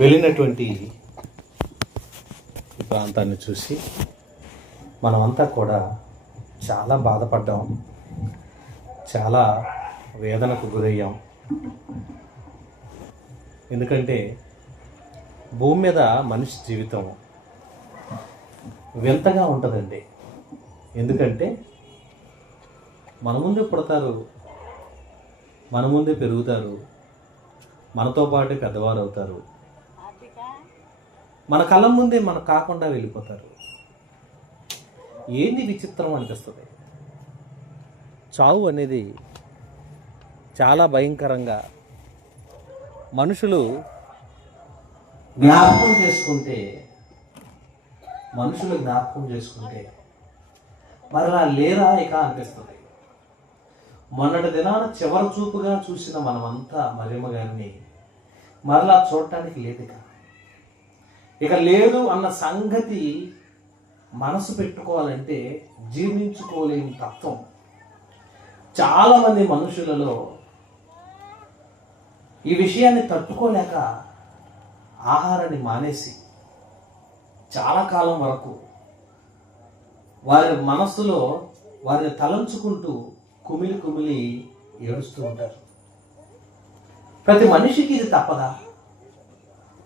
వెళ్ళినటువంటి ఈ ప్రాంతాన్ని చూసి మనమంతా కూడా చాలా బాధపడ్డాం, చాలా వేదనకు గురయ్యాం. ఎందుకంటే భూమి మీద మనిషి జీవితం వింతగా ఉంటుందండి. ఎందుకంటే మన ముందే పుడతారు, మన ముందే పెరుగుతారు, మనతో పాటు పెద్దవారు అవుతారు, మన కళ్ళ ముందే మనకు కాకుండా వెళ్ళిపోతారు. ఏంది విచిత్రం అనిపిస్తుంది. చావు అనేది చాలా భయంకరంగా మనుషులు జ్ఞాపకం చేసుకుంటే మరలా లేరా ఇక అనిపిస్తుంది. మొన్నటి దినాన చివరి చూపుగా చూసిన మనమంతా మరియమ్మ గారిని మరలా చూడటానికి లేదు, ఇక లేదు అన్న సంగతి మనసు పెట్టుకోవాలంటే జీర్ణించుకోలేని తత్వం చాలామంది మనుషులలో ఈ విషయాన్ని తట్టుకోలేక ఆహారాన్ని మానేసి చాలా కాలం వరకు వారి మనస్సులో వారిని తలంచుకుంటూ కుమిలి కుమిలి ఏడుస్తూ ఉంటారు. ప్రతి మనిషికి ఇది తప్పదా?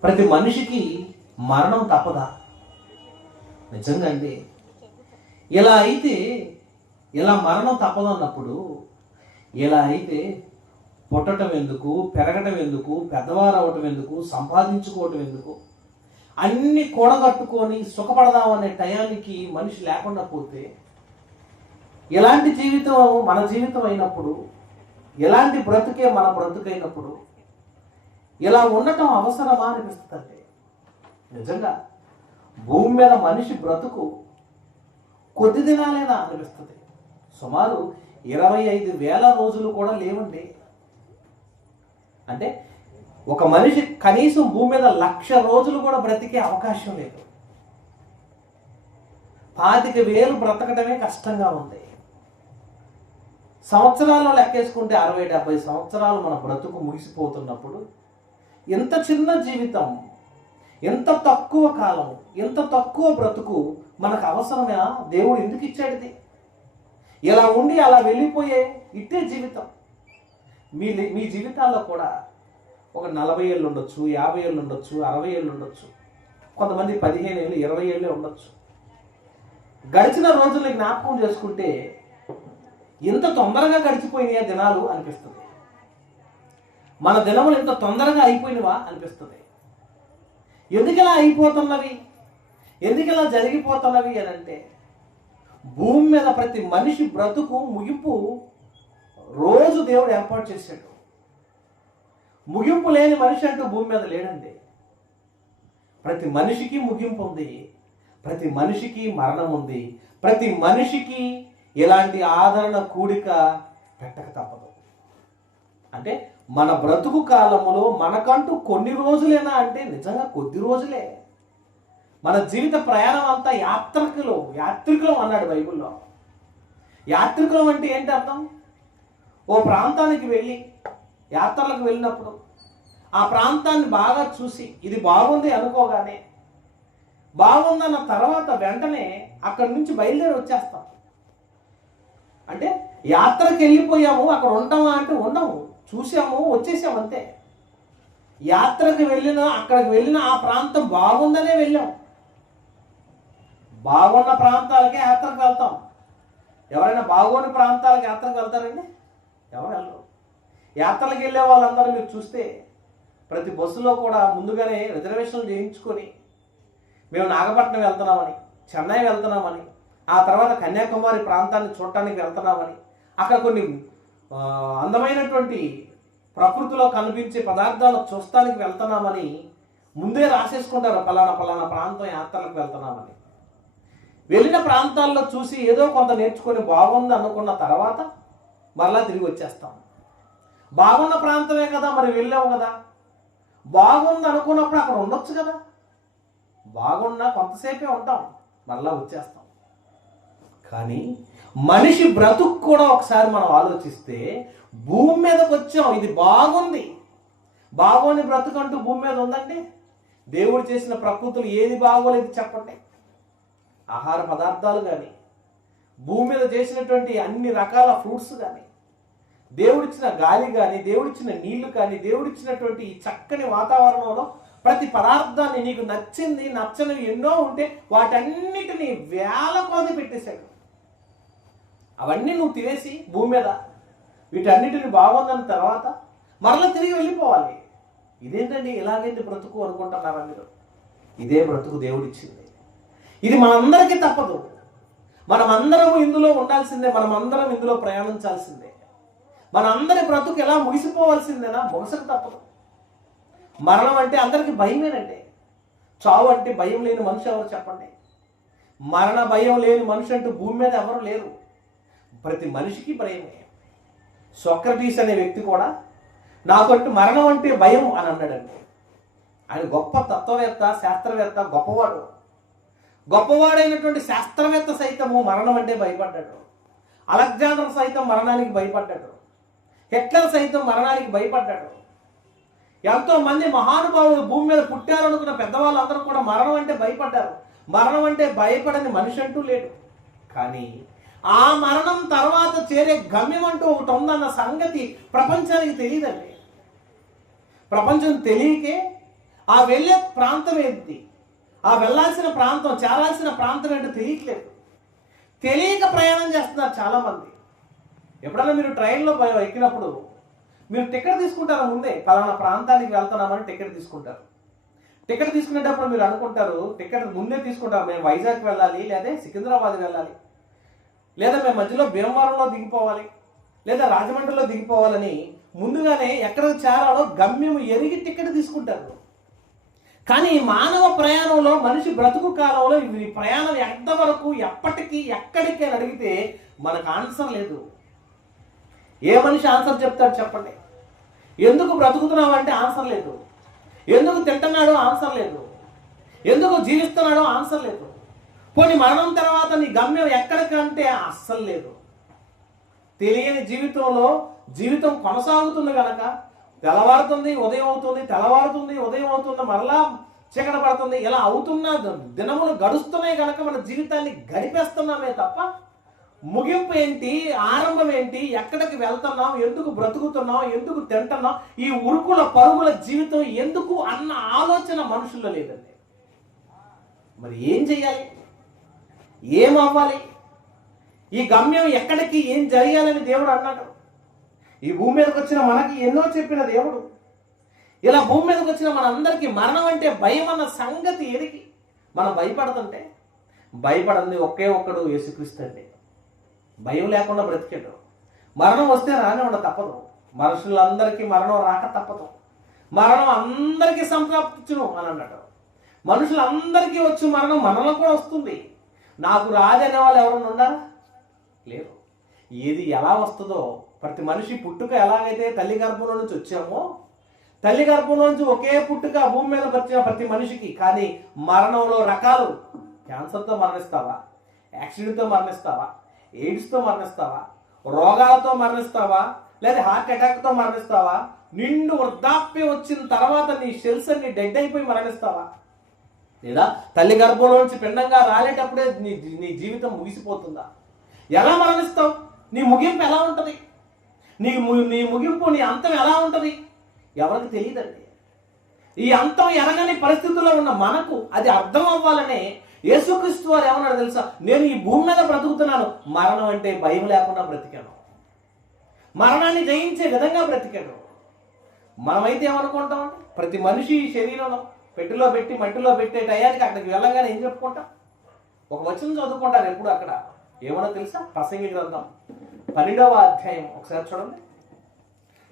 ప్రతి మనిషికి మరణం తప్పదా? నిజంగా అండి, ఇలా మరణం తప్పదన్నప్పుడు ఇలా అయితే పుట్టడం ఎందుకు, పెరగటం ఎందుకు, పెద్దవారు అవటం ఎందుకు, సంపాదించుకోవటం ఎందుకు, అన్ని కూడగట్టుకొని సుఖపడదామనే టయానికి మనిషి లేకుండా పోతే, ఎలాంటి జీవితం మన జీవితం అయినప్పుడు, ఎలాంటి బ్రతుకే మన బ్రతుకైనప్పుడు ఇలా ఉండటం అవసరమా అనిపిస్తుంది. నిజంగా భూమి మీద మనిషి బ్రతుకు కొద్ది దినాలైనా అనిపిస్తుంది. సుమారు 25,000 రోజులు కూడా లేవండి. అంటే ఒక మనిషి కనీసం భూమి మీద 1,00,000 రోజులు కూడా బ్రతికే అవకాశం లేదు. 25,000 బ్రతకడమే కష్టంగా ఉంది. సంవత్సరాల్లో లెక్కేసుకుంటే 60-70 సంవత్సరాలు మన బ్రతుకు ముగిసిపోతున్నప్పుడు ఎంత చిన్న జీవితం, ఎంత తక్కువ కాలం, ఎంత తక్కువ బ్రతుకు మనకు అవసరమా? దేవుడు ఎందుకు ఇచ్చాడు? ఇలా ఉండి అలా వెళ్ళిపోయే ఇట్టే జీవితం. మీ జీవితాల్లో కూడా ఒక 40 ఏళ్ళు ఉండొచ్చు, 50 ఏళ్ళు ఉండొచ్చు, 60 ఏళ్ళు ఉండొచ్చు, కొంతమంది 15 ఏళ్ళు, 20 ఏళ్ళే ఉండొచ్చు. గడిచిన రోజుల్ని జ్ఞాపకం చేసుకుంటే ఎంత తొందరగా గడిచిపోయినాయా దినాలు అనిపిస్తుంది. మన దినములు ఎంత తొందరగా అయిపోయినవా అనిపిస్తుంది. ఎందుకలా అయిపోతున్నవి, ఎందుకలా జరిగిపోతున్నవి అని అంటే, భూమి మీద ప్రతి మనిషి బ్రతుకు ముగింపు రోజు దేవుడు ఏర్పాటు చేశాడు. ముగింపు లేని మనిషి అంటూ భూమి మీద లేడండి. ప్రతి మనిషికి ముగింపు ఉంది, ప్రతి మనిషికి మరణం ఉంది, ప్రతి మనిషికి ఇలాంటి ఆదరణ కూడిక పెట్టక తప్పదు. అంటే మన బ్రతుకు కాలములో మనకంటూ కొన్ని రోజులేనా అంటే నిజంగా కొద్ది రోజులే. మన జీవిత ప్రయాణం అంతా యాత్రికులం అన్నాడు బైబిల్లో. యాత్రికులం అంటే ఏంటి అర్థం? ఓ ప్రాంతానికి వెళ్ళి యాత్రలకు వెళ్ళినప్పుడు ఆ ప్రాంతాన్ని బాగా చూసి ఇది బాగుంది అనుకోగానే, బాగుందన్న తర్వాత వెంటనే అక్కడి నుంచి బయలుదేరి వచ్చేస్తాం. అంటే యాత్రకి వెళ్ళిపోయాము, అక్కడ ఉంటామా అంటే ఉండము, చూసాము వచ్చేసాము అంతే. యాత్రకు అక్కడికి వెళ్ళిన ఆ ప్రాంతం బాగుందనే వెళ్ళాం. బాగున్న ప్రాంతాలకే యాత్రకు వెళ్తాం. ఎవరైనా బాగోని ప్రాంతాలకు యాత్రకు వెళ్తారండి? ఎవరు వెళ్ళరు. యాత్రలకు వెళ్ళే వాళ్ళందరూ మీరు చూస్తే ప్రతి బస్సులో కూడా ముందుగానే రిజర్వేషన్లు చేయించుకొని మేము నాగపట్నం వెళ్తున్నామని, చెన్నై వెళ్తున్నామని, ఆ తర్వాత కన్యాకుమారి ప్రాంతాన్ని చూడటానికి వెళ్తున్నామని, అక్కడ కొన్ని అందమైనటువంటి ప్రకృతిలో కనిపించే పదార్థాలు చూస్తానికి వెళ్తున్నామని ముందే రాసేసుకుంటారు. పలానా ప్రాంతం యాత్రలకు వెళ్తున్నామని. వెళ్ళిన ప్రాంతాల్లో చూసి ఏదో కొంత నేర్చుకొని బాగుంది అనుకున్న తర్వాత మరలా తిరిగి వచ్చేస్తాం. బాగున్న ప్రాంతమే కదా, మరి వెళ్ళాము కదా, బాగుంది అనుకున్నప్పుడు అక్కడ ఉండొచ్చు కదా. బాగున్నా కొంతసేపే ఉంటాం, మరలా వచ్చేస్తాం. కానీ మనిషి బ్రతుకు కూడా ఒకసారి మనం ఆలోచిస్తే, భూమి మీదకి వచ్చాం, ఇది బాగుంది, బాగోని బ్రతుకు అంటూ భూమి మీద ఉందండి. దేవుడు చేసిన ప్రకృతులు ఏది బాగోలేదు చెప్పండి? ఆహార పదార్థాలు కానీ, భూమి మీద చేసినటువంటి అన్ని రకాల ఫ్రూట్స్ కానీ, దేవుడిచ్చిన గాలి కానీ, దేవుడిచ్చిన నీళ్లు కానీ, దేవుడిచ్చినటువంటి ఈ చక్కని వాతావరణంలో ప్రతి పదార్థాన్ని నీకు నచ్చింది నచ్చనివి ఎన్నో ఉంటే వాటన్నిటిని వేల కొలది పెట్టేశాడు. అవన్నీ నువ్వు తినేసి భూమి మీద వీటన్నిటిని బాగుందన్న తర్వాత మరలా తిరిగి వెళ్ళిపోవాలి. ఇదేంటండి ఇలాగేంటి బ్రతుకు అనుకుంటున్నారా మీరు? ఇదే బ్రతుకు దేవుడిచ్చింది. ఇది మనందరికీ తప్పదు. మనమందరము ఇందులో ఉండాల్సిందే, మనమందరం ఇందులో ప్రయాణించాల్సిందే. మనందరి బ్రతుకు ఎలా ముగిసిపోవాల్సిందేనా? ముగసకు తప్పదు. మరణం అంటే అందరికీ భయమేనండి. చావు అంటే భయం లేని మనిషి ఎవరు చెప్పండి? మరణ భయం లేని మనిషి అంటూ భూమి మీద ఎవరు లేరు. ప్రతి మనిషికి భయమే. సోక్రటీస్ అనే వ్యక్తి కూడా నాకంటూ మరణం అంటే భయం అని అన్నాడండి. ఆయన గొప్ప తత్వవేత్త, శాస్త్రవేత్త, గొప్పవాడైనటువంటి శాస్త్రవేత్త సైతము మరణం అంటే భయపడ్డాడు. అలెగ్జాండర్ సైతం మరణానికి భయపడ్డాడు. హిట్లర్ సైతం మరణానికి భయపడ్డాడు. ఎంతో మంది మహానుభావులు భూమి మీద పుట్టారనుకున్న పెద్దవాళ్ళందరూ కూడా మరణం అంటే భయపడ్డారు. మరణం అంటే భయపడని మనిషి అంటూ లేడు. కానీ ఆ మరణం తర్వాత చేరే గమ్యం అంటూ ఒకటి ఉందన్న సంగతి ప్రపంచానికి తెలియదండి. ప్రపంచం తెలియకే ఆ వెళ్ళే ప్రాంతం ఏంటి, ఆ వెళ్ళాల్సిన ప్రాంతం, చేరాల్సిన ప్రాంతం ఏంటో తెలియట్లేదు. తెలియక ప్రయాణం చేస్తున్నారు చాలామంది. ఎప్పుడైనా మీరు ట్రైన్లో ఎక్కినప్పుడు మీరు టికెట్ తీసుకుంటారు. ముందే పలానా ప్రాంతానికి వెళ్తున్నామని టికెట్ తీసుకుంటారు. టికెట్ తీసుకునేటప్పుడు మీరు అనుకుంటారు, టికెట్ ముందే తీసుకుంటారు, మేము వైజాగ్ వెళ్ళాలి, లేదా సికింద్రాబాద్ వెళ్ళాలి, లేదా మేము మధ్యలో భీమవరంలో దిగిపోవాలి, లేదా రాజమండ్రిలో దిగిపోవాలని ముందుగానే ఎక్కడికి చేరాలో గమ్యం ఎరిగి టికెట్ తీసుకుంటారు. కానీ మానవ ప్రయాణంలో, మనిషి బ్రతుకు కాలంలో ఈ ప్రయాణం ఎంతవరకు, ఎప్పటికీ, ఎక్కడికి అని అడిగితే మనకు ఆన్సర్ లేదు. ఏ మనిషి ఆన్సర్ చెప్తాడు చెప్పండి? ఎందుకు బ్రతుకుతున్నావు అంటే ఆన్సర్ లేదు. ఎందుకు తింటున్నాడో ఆన్సర్ లేదు. ఎందుకు జీవిస్తున్నాడో ఆన్సర్ లేదు. పోనీ మరణం తర్వాత నీ గమ్యం ఎక్కడికంటే అస్సలు లేదు. తెలియని జీవితంలో జీవితం కొనసాగుతుంది కనుక తెల్లవారుతుంది, ఉదయం అవుతుంది, తెల్లవారుతుంది, ఉదయం అవుతుంది, మరలా చీకటి పడుతుంది. ఇలా అవుతున్న దినములు గడుస్తున్నాయి కనుక మన జీవితాన్ని గడిపేస్తున్నామే తప్ప ముగింపు ఏంటి, ఆరంభం ఏంటి, ఎక్కడికి వెళ్తున్నాం, ఎందుకు బ్రతుకుతున్నాం, ఎందుకు తింటున్నాం, ఈ ఉరుకుల పరుగుల జీవితం ఎందుకు అన్న ఆలోచన మనుషుల్లో లేదండి. మరి ఏం చెయ్యాలి? ఏం అవ్వాలి? ఈ గమ్యం ఎక్కడికి, ఏం జరగాలని దేవుడు అన్నాడు. ఈ భూమి మీదకి వచ్చిన మనకి ఎన్నో చెప్పిన దేవుడు. ఇలా భూమి మీదకి వచ్చిన మనందరికీ మరణం అంటే భయం అన్న సంగతి ఎరిగి మనం భయపడుతుంటే, భయపడంది ఒకే ఒక్కడు యేసుక్రీస్తు అండి. భయం లేకుండా బ్రతికాడు. మరణం వస్తే రానివ్వండి, తప్పదు. మనుషులందరికీ మరణం రాక తప్పదు. మరణం అందరికీ సంప్రాప్తించును అని అన్నాడు. మనుషులందరికీ వచ్చి మరణం మనలో కూడా వస్తుంది. నాకు రాదనే వాళ్ళు ఎవరన్నా ఉన్నారా? లేరు. ఏది ఎలా వస్తుందో, ప్రతి మనిషి పుట్టుక ఎలాగైతే తల్లి గర్భంలో నుంచి వచ్చామో, తల్లి గర్భంలో నుంచి ఒకే పుట్టుక భూమి మీద వచ్చిన ప్రతి మనిషికి. కానీ మరణంలో రకాలు. క్యాన్సర్తో మరణిస్తావా, యాక్సిడెంట్తో మరణిస్తావా, ఎయిడ్స్తో మరణిస్తావా, రోగాలతో మరణిస్తావా, లేదా హార్ట్ అటాక్తో మరణిస్తావా, నిండు వృద్ధాప్యం వచ్చిన తర్వాత నీ సెల్స్ అన్ని డెడ్ అయిపోయి మరణిస్తావా, లేదా తల్లి గర్భంలో నుంచి పిండంగా రాలేటప్పుడే నీ జీవితం ముగిసిపోతుందా? ఎలా మరణిస్తావు? నీ ముగింపు ఎలా ఉంటుంది? నీ ముగింపు, నీ అంతం ఎలా ఉంటుంది? ఎవరికి తెలియదండి. ఈ అంతం ఎరగని పరిస్థితుల్లో ఉన్న మనకు అది అర్థం అవ్వాలనే యేసుక్రీస్తు వారు ఏమన్నాడు తెలుసా? నేను ఈ భూమి మీద బ్రతుకుతున్నాను, మరణం అంటే భయం లేకుండా బ్రతికాను, మరణాన్ని జయించే విధంగా బ్రతికాను. మనమైతే ఏమనుకుంటామంటే, ప్రతి మనిషి ఈ శరీరంలో పెట్టిలో పెట్టి మట్టిలో పెట్టే టయానికి అక్కడికి వెళ్ళగానే ఏం చెప్పుకుంటాం? ఒక వచనం చదువుకుంటారు ఎప్పుడు అక్కడ. ఏమన్నా తెలుసా? ప్రసంగి గ్రంథం 12వ అధ్యాయం ఒకసారి చూడండి.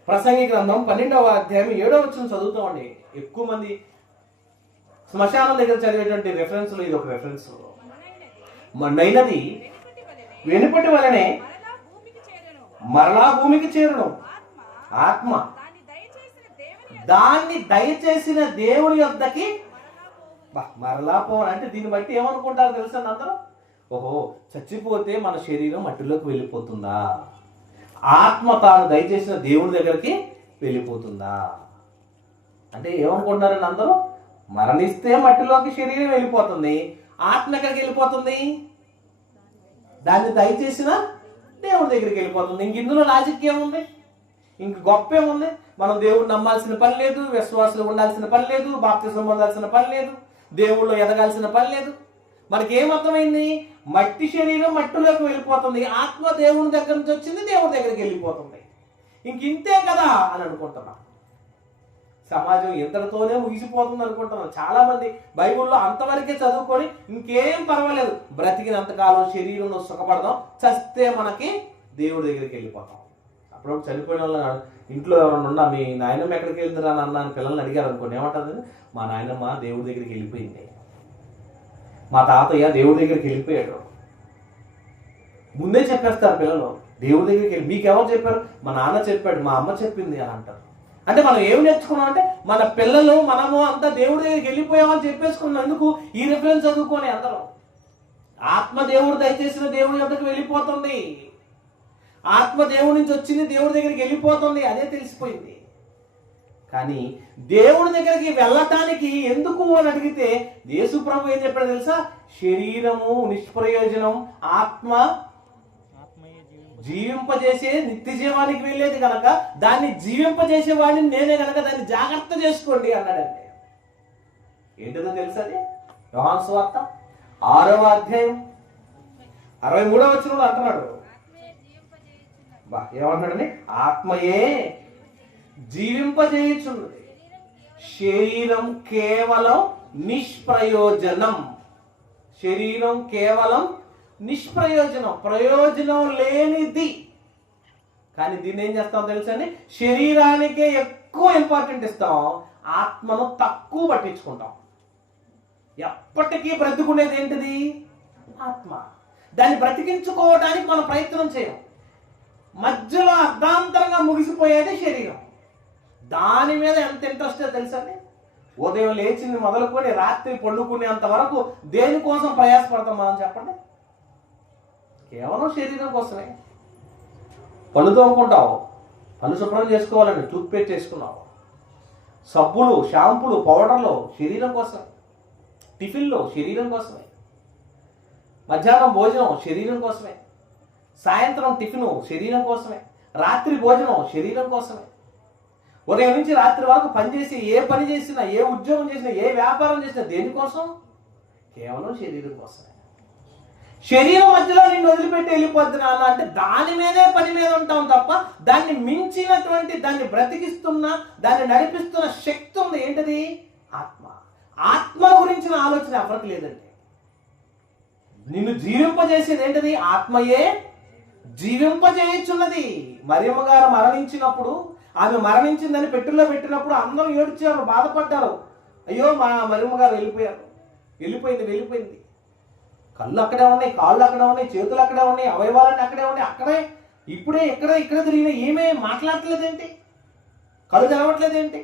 ప్రసంగి గ్రంథం 12వ అధ్యాయం 7వ వచనం చదువుతామండి. ఎక్కువ మంది శ్మశానం దగ్గర చదివేటువంటి రెఫరెన్స్ లో ఇది ఒక రెఫరెన్స్. నైనది వెనుపటి వలనే మరలా భూమికి చేరును, ఆత్మ దాన్ని దయచేసిన దేవుని యొద్దకి మరలా అంటే దీన్ని బట్టి ఏమనుకుంటారు తెలుసా అందరూ? ఓహో, చచ్చిపోతే మన శరీరం మట్టిలోకి వెళ్ళిపోతుందా, ఆత్మ తాను దయచేసిన దేవుని దగ్గరికి వెళ్ళిపోతుందా అంటే ఏమనుకుంటున్నారని అందరూ? మరణిస్తే మట్టిలోకి శరీరం వెళ్ళిపోతుంది, ఆత్మ ఎక్కడికి వెళ్ళిపోతుంది? దాన్ని దయచేసిన దేవుడి దగ్గరికి వెళ్ళిపోతుంది. ఇంక ఇందులో లాజిక్ ఏముంది? ఇంక గొప్ప ఏముంది? మనం దేవుడిని నమ్మాల్సిన పని లేదు, విశ్వాసులు ఉండాల్సిన పని లేదు, బాప్తిసం పొందాల్సిన పని లేదు, దేవుళ్ళు ఎదగాల్సిన పని లేదు. మనకి ఏమర్థమైంది? మట్టి శరీరం మట్టిలోకి వెళ్ళిపోతుంది, ఆత్మ దేవుని దగ్గర నుంచి వచ్చింది దేవుడి దగ్గరికి వెళ్ళిపోతుంది. ఇంక ఇంతే కదా అని అనుకుంటున్నాం. సమాజం ఇంతటితోనే ముగిసిపోతుంది అనుకుంటున్నాం. చాలా మంది బైబిల్లో అంతవరకే చదువుకొని ఇంకేం పర్వాలేదు, బ్రతికినంతకాలం శరీరంలో సుఖపడదాం, చస్తే మనకి దేవుడి దగ్గరికి వెళ్ళిపోతాం. అప్పుడు చనిపోయిన వాళ్ళ ఇంట్లో ఎవరైనా ఉన్నా, మీ నాయనమ్మ ఎక్కడికి వెళ్ళిందిరా నాన్న అని పిల్లల్ని అడిగారు అనుకోండి, ఏమంటుంది? మా నాయనమ్మ దేవుడి దగ్గరికి వెళ్ళిపోయింది, మా తాతయ్య దేవుడి దగ్గరికి వెళ్ళిపోయాడు. ముందే చెప్పేస్తారు పిల్లలు, దేవుడి దగ్గరికి వెళ్ళి. మీకు ఎవరు చెప్పారు? మా నాన్న చెప్పాడు, మా అమ్మ చెప్పింది అని అంటారు. అంటే మనం ఏమి నేర్చుకున్నాం అంటే, మన పిల్లలు మనము అంతా దేవుడి దగ్గరికి వెళ్ళిపోయామని చెప్పేసుకున్నందుకు ఈ రిఫరెన్స్ చదువుకొని అందరం ఆత్మ దేవుడు దయచేసిన దేవుడి దగ్గరికి వెళ్ళిపోతుంది, ఆత్మ దేవుడి నుంచి వచ్చింది దేవుడి దగ్గరికి వెళ్ళిపోతుంది, అదే తెలిసిపోయింది. కానీ దేవుడి దగ్గరికి వెళ్ళటానికి ఎందుకు అని అడిగితే యేసు ప్రభు ఏం చెప్పాడు తెలుసా? శరీరము నిష్ప్రయోజనం, ఆత్మ జీవింపజేసే నిత్య జీవానికి వెళ్ళేది కనుక దాన్ని జీవింపజేసే వాడిని నేనే కనుక దాన్ని జాగ్రత్త చేసుకోండి అన్నాడండి. ఏంటిదో తెలుసా? అది యోహాను సువార్త 6వ అధ్యాయం 63వ వచనంలో అంటున్నాడు. ఏమంటాడని? ఆత్మయే జీవింపజేయుచున్నది, శరీరం కేవలం నిష్ప్రయోజనం. శరీరం కేవలం నిష్ప్రయోజనం, ప్రయోజనం లేనిది. కానీ దీన్ని ఏం చేస్తాం తెలుసండి? శరీరానికే ఎక్కువ ఇంపార్టెంట్ ఇస్తాం, ఆత్మను తక్కువ పట్టించుకుంటాం. ఎప్పటికీ బ్రతుకునేది ఏంటిది? ఆత్మ. దాన్ని బ్రతికించుకోవడానికి మనం ప్రయత్నం చేయం. మధ్యలో అర్ధాంతరంగా ముగిసిపోయేది శరీరం. దాని మీద ఎంత ఇంట్రెస్ట్ తెలుసండి? ఉదయం లేచింది మొదలుకొని రాత్రి పండుకునేంత వరకు దేనికోసం ప్రయాసపడతాం మనం చెప్పండి? కేవలం శరీరం కోసమే. పళ్ళు తోముకుంటావు, పళ్ళు శుభ్రం చేసుకోవాలని టూత్పేస్ట్ చేసుకున్నావు, సబ్బులు, షాంపులు, పౌడర్లు శరీరం కోసమే, టిఫిన్లు శరీరం కోసమే, మధ్యాహ్నం భోజనం శరీరం కోసమే, సాయంత్రం టిఫిను శరీరం కోసమే, రాత్రి భోజనం శరీరం కోసమే. ఉదయం నుంచి రాత్రి వరకు పనిచేసి ఏ పని చేసినా, ఏ ఉద్యోగం చేసినా, ఏ వ్యాపారం చేసినా దేనికోసం? కేవలం శరీరం కోసమే. శరీరం మధ్యలో నిన్ను వదిలిపెట్టి వెళ్ళిపోద్ది నాన్న అంటే దాని మీదే పని మీద ఉంటాం తప్ప దాన్ని మించినటువంటి, దాన్ని బ్రతికిస్తున్న, దాన్ని నడిపిస్తున్న శక్తి ఉంది. ఏంటిది? ఆత్మ. ఆత్మ గురించిన ఆలోచన ఎవరికి లేదండి. నిన్ను జీవింపజేసేది ఏంటిది? ఆత్మయే జీవింపజేయుచున్నది. మరియమ్మ గారు మరణించినప్పుడు, ఆమె మరణించిందని పెట్టెలో పెట్టినప్పుడు అందరూ ఏడ్చారు, బాధపడ్డారు. అయ్యో మా మరియమ్మ గారు వెళ్ళిపోయింది. కళ్ళు అక్కడే ఉన్నాయి, కాళ్ళు అక్కడే ఉన్నాయి, చేతులు అక్కడే ఉన్నాయి, అవయవాలన్నీ అక్కడే ఉన్నాయి. అక్కడే ఇక్కడ తిరిగిన ఏమే మాట్లాడట్లేదేంటి? కళ్ళు తెరవట్లేదేంటి?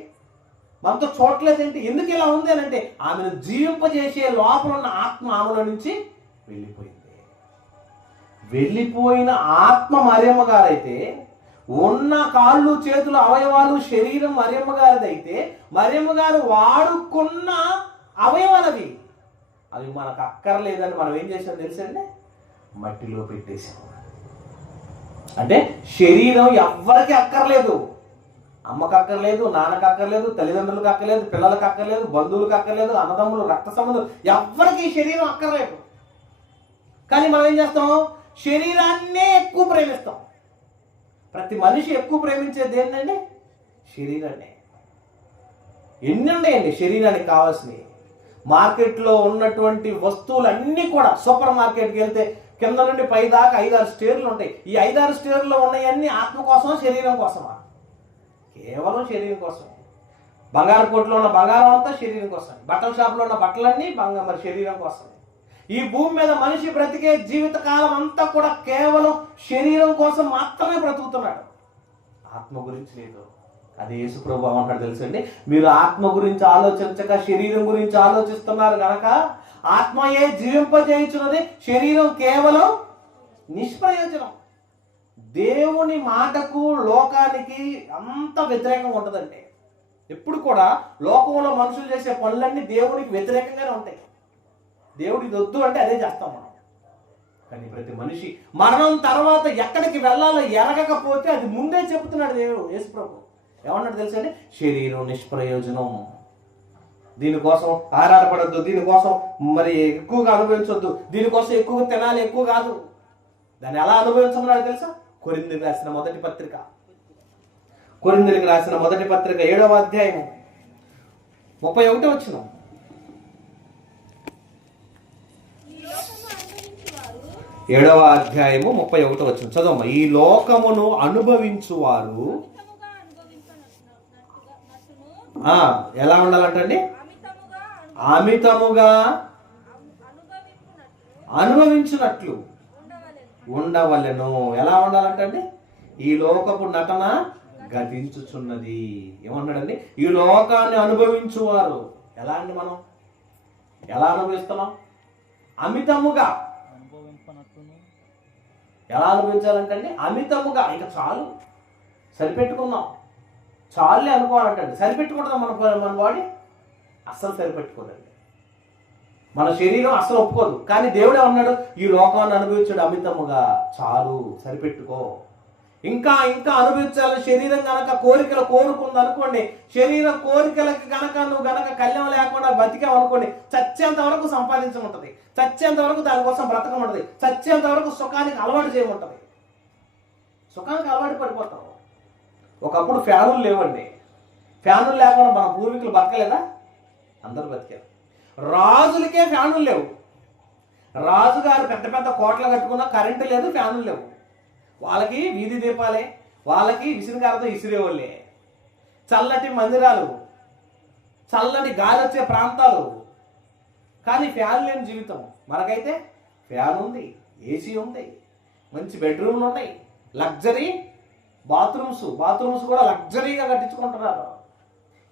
మనతో చూడట్లేదేంటి? ఎందుకు ఇలా ఉంది అని అంటే ఆమెను జీవింపజేసే లోపల ఉన్న ఆత్మ ఆమెలో నుంచి వెళ్ళిపోయిన ఆత్మ మరియమ్మ గారైతే, ఉన్న కాళ్ళు, చేతులు, అవయవాలు, శరీరం మరియమ్మ గారిదైతే, మరియమ్మ గారు వాడుకున్న అవయవాలవి అవి మనకు అక్కర్లేదని మనం ఏం చేసాం తెలుసండి? మట్టిలో పెట్టేసాం. అంటే శరీరం ఎవ్వరికి అక్కర్లేదు. అమ్మకు అక్కర్లేదు, నాన్నకు అక్కర్లేదు, తల్లిదండ్రులకు అక్కర్లేదు, పిల్లలకు అక్కర్లేదు, బంధువులకు అక్కర్లేదు, అన్నదమ్ములు, రక్త సంబంధులు, ఎవ్వరికి శరీరం అక్కర్లేదు. కానీ మనం ఏం చేస్తాం? శరీరాన్నే ఎక్కువ ప్రేమిస్తాం. ప్రతి మనిషి ఎక్కువ ప్రేమించేది ఏంటండి? శరీరాన్ని. ఎన్ని ఉన్నాయండి శరీరానికి కావాల్సినవి? మార్కెట్లో ఉన్నటువంటి వస్తువులన్నీ కూడా, సూపర్ మార్కెట్కి వెళ్తే కింద నుండి పై దాకా 5-6 స్టేర్లు ఉంటాయి. ఈ 5-6 స్టేర్లో ఉన్నాయన్నీ ఆత్మ కోసమా, శరీరం కోసమా? కేవలం శరీరం కోసమే. బంగారు కోట్లో ఉన్న బంగారం అంతా శరీరం కోసమే. బట్టల షాపులో ఉన్న బట్టలన్నీ మరి శరీరం కోసమే. ఈ భూమి మీద మనిషి బ్రతికే జీవితకాలం అంతా కూడా కేవలం శరీరం కోసం మాత్రమే బ్రతుకుతున్నాడు. ఆత్మ గురించి లేదు. అదే యేసు ప్రభు ఏమంటాడు తెలుసండి? మీరు ఆత్మ గురించి ఆలోచించక శరీరం గురించి ఆలోచిస్తున్నారు కనుక ఆత్మయే జీవింపజేయుచున్నది, శరీరం కేవలం నిష్ప్రయోజనం. దేవుని మాటకు లోకానికి అంత వ్యతిరేకం ఉంటుందండి. ఎప్పుడు కూడా లోకంలో మనుషులు చేసే పనులన్నీ దేవునికి వ్యతిరేకంగానే ఉంటాయి. దేవుడు ఇది వద్దు అంటే అదే చేస్తాం మనం. కానీ ప్రతి మనిషి మరణం తర్వాత ఎక్కడికి వెళ్ళాలో ఎరగకపోతే అది ముందే చెబుతున్నాడు దేవుడు యేసుప్రభు. ఏమన్నాడు తెలుసండి? శరీరం నిష్ప్రయోజనం, దీనికోసం ఆరాటపడద్దు, దీనికోసం మరి ఎక్కువగా అనుభవించొద్దు, దీనికోసం ఎక్కువగా తినాలి, ఎక్కువ కాదు. దాన్ని ఎలా అనుభవించమన్నాడు తెలుసా? కొరింథీయులకు రాసిన మొదటి పత్రిక, కొరింథీయులకు రాసిన మొదటి పత్రిక 7వ అధ్యాయం 31వ వచనం. 7వ అధ్యాయము 31వ వచనం చదవమ్మా. ఈ లోకమును అనుభవించువారు ఎలా ఉండాలంటండి? అమితముగా అనుభవించినట్లు ఉండవలెను. ఎలా ఉండాలంటండి? ఈ లోకపు నటన గతించుచున్నది. ఏమన్నాడండి? ఈ లోకాన్ని అనుభవించువారు. ఎలా అండి? మనం ఎలా అనుభవిస్తున్నాం? అమితముగా. ఎలా అనుభవించాలంటండి? అమితముగా. ఇంకా చాలు, సరిపెట్టుకుందాం, చాలే అనుకోవాలంటండి. సరిపెట్టుకుంటుందా మన బాడీ? అస్సలు సరిపెట్టుకోదండి. మన శరీరం అస్సలు ఒప్పుకోదు. కానీ దేవుడు ఏమన్నాడు? ఈ లోకాన్ని అనుభవించాడు అమితముగా, చాలు, సరిపెట్టుకో. ఇంకా ఇంకా అనుభవించాలని శరీరం గనక కోరికలు కోరుకుంది అనుకోండి, శరీరం కోరికలకి గనక నువ్వు గనక కళ్యాణం లేకుండా బతికావు అనుకోండి, చచ్చేంత వరకు సంపాదించమంటది, చచ్చేంత వరకు దానికోసం బ్రతకమంటది, చచ్చేంత వరకు సుఖానికి అలవాటు చేయమంటది. సుఖానికి అలవాటు పడిపోతావు. ఒకప్పుడు ఫ్యానులు లేవండి. ఫ్యానులు లేకుండా మన పూర్వీకులు బతకలేదా? అందరూ బతికారు. రాజులకే ఫ్యానులు లేవు. రాజుగారు పెద్ద పెద్ద కోటలు కట్టుకున్నా కరెంటు లేదు, ఫ్యానులు లేవు. వాళ్ళకి వీధి దీపాలే, వాళ్ళకి విసిరిగారతో ఇసిరేవాళ్ళే. చల్లటి మందిరాలు, చల్లటి గాలి వచ్చే ప్రాంతాలు, కానీ ఫ్యాన్ లేని జీవితం. మనకైతే ఫ్యాన్ ఉంది, ఏసీ ఉంది, మంచి బెడ్రూమ్లు ఉన్నాయి, లగ్జరీ బాత్రూమ్స్ కూడా లగ్జరీగా కట్టించుకుంటున్నారు.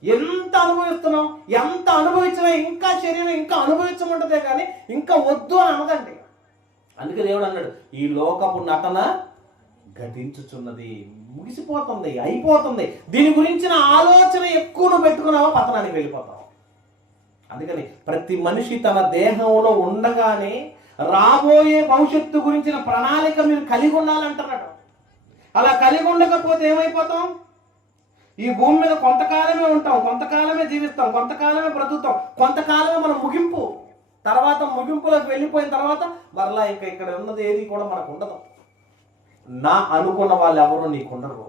ఎంత అనుభవిస్తున్నాం, ఎంత అనుభవించినా ఇంకా శరీరం ఇంకా అనుభవించమంటదే కానీ ఇంకా వద్దు అని అనదండి. అందుకే దేవుడు అన్నాడు, ఈ లోకపు నటన గతించుచున్నది, ముగిసిపోతుంది, అయిపోతుంది. దీని గురించిన ఆలోచన ఎక్కువ నువ్వు పెట్టుకున్నావో పతనానికి వెళ్ళిపోతావు. అందుకని ప్రతి మనిషి తన దేహంలో ఉండగానే రాబోయే భవిష్యత్తు గురించిన ప్రణాళిక మీరు కలిగి ఉండాలంటున్నాడు. అలా కలిగి ఉండకపోతే ఏమైపోతాం? ఈ భూమి మీద కొంతకాలమే ఉంటాం, కొంతకాలమే జీవిస్తాం, కొంతకాలమే బ్రతుకుతాం, కొంతకాలమే మనం ముగింపు. తర్వాత ముగింపులోకి వెళ్ళిపోయిన తర్వాత మరలా ఇంకా ఇక్కడ ఉన్నది ఏది కూడా మనకు ఉండదు. నా అనుకున్న వాళ్ళు ఎవరు నీకు ఉండరు,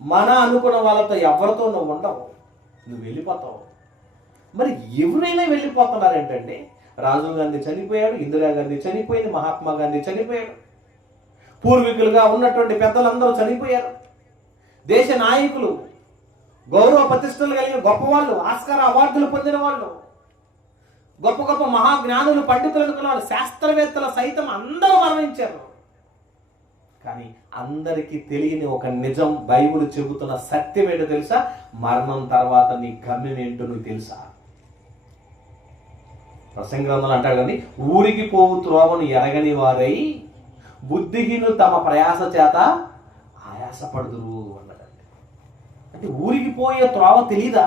మన అనుకున్న వాళ్ళతో ఎవరితో నువ్వు ఉండవు, నువ్వు వెళ్ళిపోతావు. మరి ఎవరైనా వెళ్ళిపోతున్నారేంటండి? రాజీవ్ గాంధీ చనిపోయాడు, ఇందిరాగాంధీ చనిపోయింది, మహాత్మా గాంధీ చనిపోయాడు, పూర్వీకులుగా ఉన్నటువంటి పెద్దలందరూ చనిపోయారు. దేశ నాయకులు, గౌరవ ప్రతిష్టలు కలిగిన గొప్పవాళ్ళు, ఆస్కార్ అవార్డులు పొందిన వాళ్ళు, గొప్ప గొప్ప మహాజ్ఞానులు, పండితులు అనుకున్న వాళ్ళు, శాస్త్రవేత్తలు సైతం అందరూ మరణించారు. కానీ అందరికీ తెలియని ఒక నిజం, బైబిల్ చెబుతున్న సత్యం ఏంటో తెలుసా? మరణం తర్వాత నీ గమ్యం ఏంటో నువ్వు తెలుసా? ప్రసంగ గ్రంథంలో అంటాడు కానీ, ఊరికి పోవు త్రోవను ఎరగని వారై బుద్ధిహీనులు తమ ప్రయాస చేత ఆయాసపడుదురు అన్నాడండి. అంటే ఊరికి పోయే త్రోవ తెలీదా?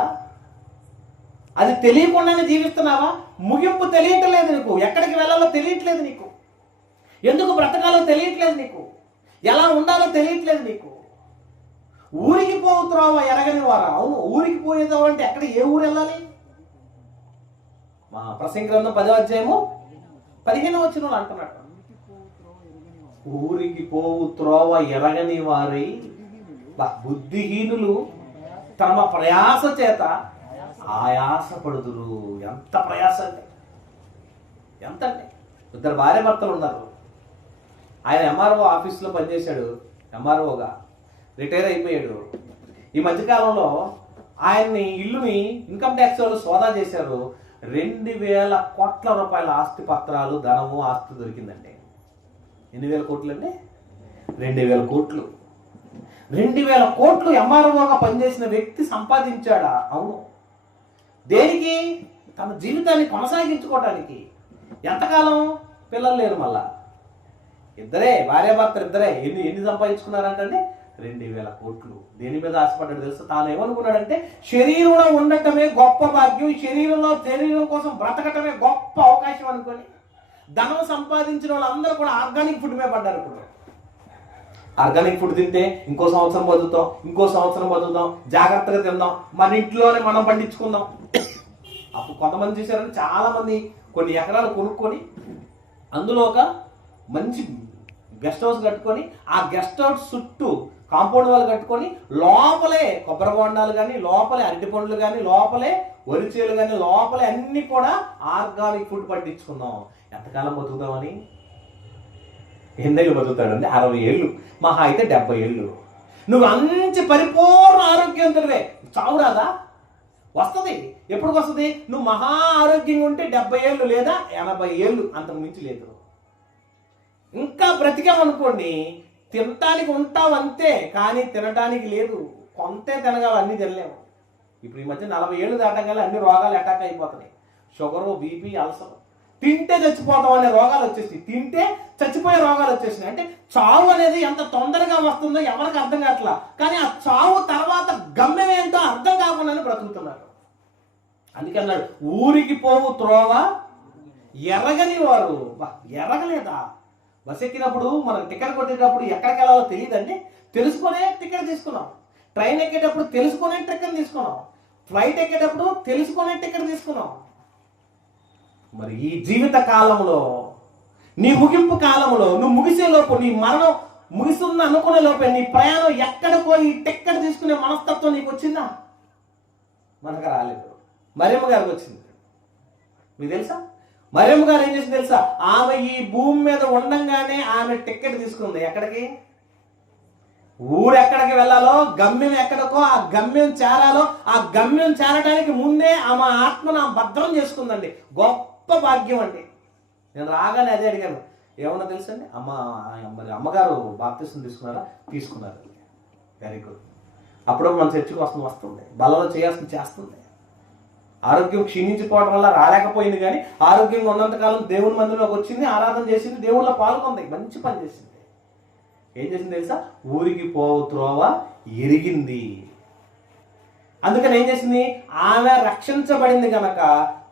అది తెలియకుండానే జీవిస్తున్నావా? ముగింపు తెలియట్లేదు నీకు, ఎక్కడికి వెళ్ళాలో తెలియట్లేదు నీకు, ఎందుకు బ్రతకాలో తెలియట్లేదు నీకు, ఎలా ఉండాలో తెలియట్లేదు నీకు. ఊరికి పోవు త్రోవ ఎరగని వారా? అవును, ఊరికి పోయేదో అంటే ఎక్కడ, ఏ ఊరు వెళ్ళాలి? మా ప్రసంగ గ్రంథం 10వ అధ్యాయము 15వ వచనంలో అంటున్నాడు, ఊరికి పోవు త్రోవ ఎరగని వారై బుద్ధిహీనులు తమ ప్రయాస చేత ఆయాసపడుదురు. ఎంత ప్రయాస అండి, ఎంత అండి. ఇద్దరు భార్య భర్తలు ఉన్నారు. ఆయన ఎంఆర్ఓ ఆఫీస్లో పనిచేశాడు, ఎంఆర్ఓగా రిటైర్ అయిపోయాడు. ఈ మధ్యకాలంలో ఆయన్ని ఇల్లుని ఇన్కమ్ ట్యాక్స్ వాళ్ళు సోదా చేశారు. 2,000 కోట్ల రూపాయల ఆస్తి పత్రాలు, ధనము, ఆస్తి దొరికిందండి. ఎన్ని వేల కోట్లు అండి? 2,000 కోట్లు. 2,000 కోట్లు ఎంఆర్ఓగా పనిచేసిన వ్యక్తి సంపాదించాడా? అవును. దేనికి? తన జీవితాన్ని కొనసాగించుకోవటానికి. ఎంతకాలం? పిల్లలు లేరు, మళ్ళా ఇద్దరే, భార్యాభర్తలు ఇద్దరే. ఎన్ని సంపాదించుకున్నారంటే 2000 కోట్లు. దేని మీద ఆశపడ్డాడు తెలుసా? తాను ఏమనుకున్నాడంటే శరీరంలో ఉండటమే గొప్ప భాగ్యం, శరీరం కోసం బ్రతకటమే గొప్ప అవకాశం అనుకొని ధనం సంపాదించిన వాళ్ళందరూ కూడా ఆర్గానిక్ ఫుడ్ మీద పడ్డారు. ఇప్పుడు ఆర్గానిక్ ఫుడ్ తింటే ఇంకో సంవత్సరం బతుకుతాం, జాగ్రత్తగా తిందాం, మన ఇంట్లోనే మనం పండించుకుందాం. అప్పుడు కొంతమంది చేశారని చాలా మంది కొన్ని ఎకరాలు కొనుక్కొని అందులో ఒక మంచి గెస్ట్ హౌస్ కట్టుకొని ఆ గెస్ట్ హౌస్ చుట్టూ కాంపౌండ్ వాళ్ళు కట్టుకొని లోపలే కొబ్బరి బొండాలు కానీ, లోపలే అరటి పండ్లు కానీ, లోపలే వరిచేలు కానీ, లోపలే అన్ని కూడా ఆర్గానిక్ ఫుడ్ పండించుకుందాం. ఎంతకాలం బతుకుతామని? ఎన్నేళ్ళు బతుకుతాడండి? 60 ఏళ్ళు, మహా అయితే 70 ఏళ్ళు. నువ్వు మంచి పరిపూర్ణ ఆరోగ్యవంతుడివే, చావు రాదా? వస్తుంది. ఎప్పుడు వస్తుంది? నువ్వు మహా ఆరోగ్యంగా ఉంటే 70 ఏళ్ళు లేదా 80 ఏళ్ళు, అంతకు మించి లేదు. ఇంకా బ్రతికామనుకోండి, తినటానికి ఉంటావు అంతే, కానీ తినడానికి లేదు. కొంతే తినగలవు, అన్నీ తినలేము. ఇప్పుడు ఈ మధ్య 40 ఏళ్ళు దాటగానే అన్ని రోగాలు అటాక్ అయిపోతున్నాయి. Sugar, BP, ulcer. తింటే చచ్చిపోతాం అనే రోగాలు వచ్చేసి, తింటే చచ్చిపోయే రోగాలు వచ్చేసినాయి. అంటే చావు అనేది ఎంత తొందరగా వస్తుందో ఎవరికి అర్థం కావట్లా. కానీ ఆ చావు తర్వాత గమ్యం ఏంటో అర్థం కాకుండానే బ్రతుకుతున్నారు. అందుకే అన్నాడు, ఊరికి పోవు త్రోవ ఎరగని వారు. ఎరగలేదా? బస్ ఎక్కినప్పుడు మనం టికెట్ కొట్టేటప్పుడు ఎక్కడికి వెళ్ళాలో తెలియదండి, తెలుసుకునే టికెట్ తీసుకున్నాం. ట్రైన్ ఎక్కేటప్పుడు తెలుసుకునే టికెట్ తీసుకున్నాం. ఫ్లైట్ ఎక్కేటప్పుడు తెలుసుకునే టికెట్ తీసుకున్నాం. మరి ఈ జీవిత కాలంలో, నీ ముగింపు కాలంలో, నువ్వు ముగిసే లోపు, నీ మరణం ముగిస్తుంది అనుకునే లోపే నీ ప్రయాణం ఎక్కడికో ఈ టికెట్ తీసుకునే మనస్తత్వం నీకు వచ్చిందా? మనకు రాలేదు. మరియమ్మ గారికి వచ్చింది. మీకు తెలుసా? మరియమ్మ గారు ఏం చేసింది తెలుసా? ఆమె ఈ భూమి మీద ఉండంగానే ఆమె టికెట్ తీసుకుంది. ఎక్కడికి? ఊరు ఎక్కడికి వెళ్ళాలో, గమ్యం ఎక్కడికో, ఆ గమ్యం చేరాలో, ఆ గమ్యం చేరడానికి ముందే ఆమె ఆత్మను భద్రం చేసుకుందండి. గొప్ప భాగ్యం అండి. నేను రాగానే అదే అడిగాను, ఏమన్నా తెలుసండి? మరి అమ్మగారు బాప్తిసం తీసుకున్నారా? తీసుకున్నారు. Very good. అప్పుడు మన చర్చికి వస్తుంది, బలలో చేస్తుంది. ఆరోగ్యం క్షీణించిపోవడం వల్ల రాలేకపోయింది, కానీ ఆరోగ్యంగా ఉన్నంతకాలం దేవుని మందిరంలోకి వచ్చింది, ఆరాధన చేసింది, దేవుళ్ళ పాల్గొంది, మంచి పని చేసింది. ఏం చేసింది తెలుసా? ఊరికి పోవు త్రోవ ఎరిగింది. అందుకని ఏం చేసింది? ఆమె రక్షించబడింది గనక,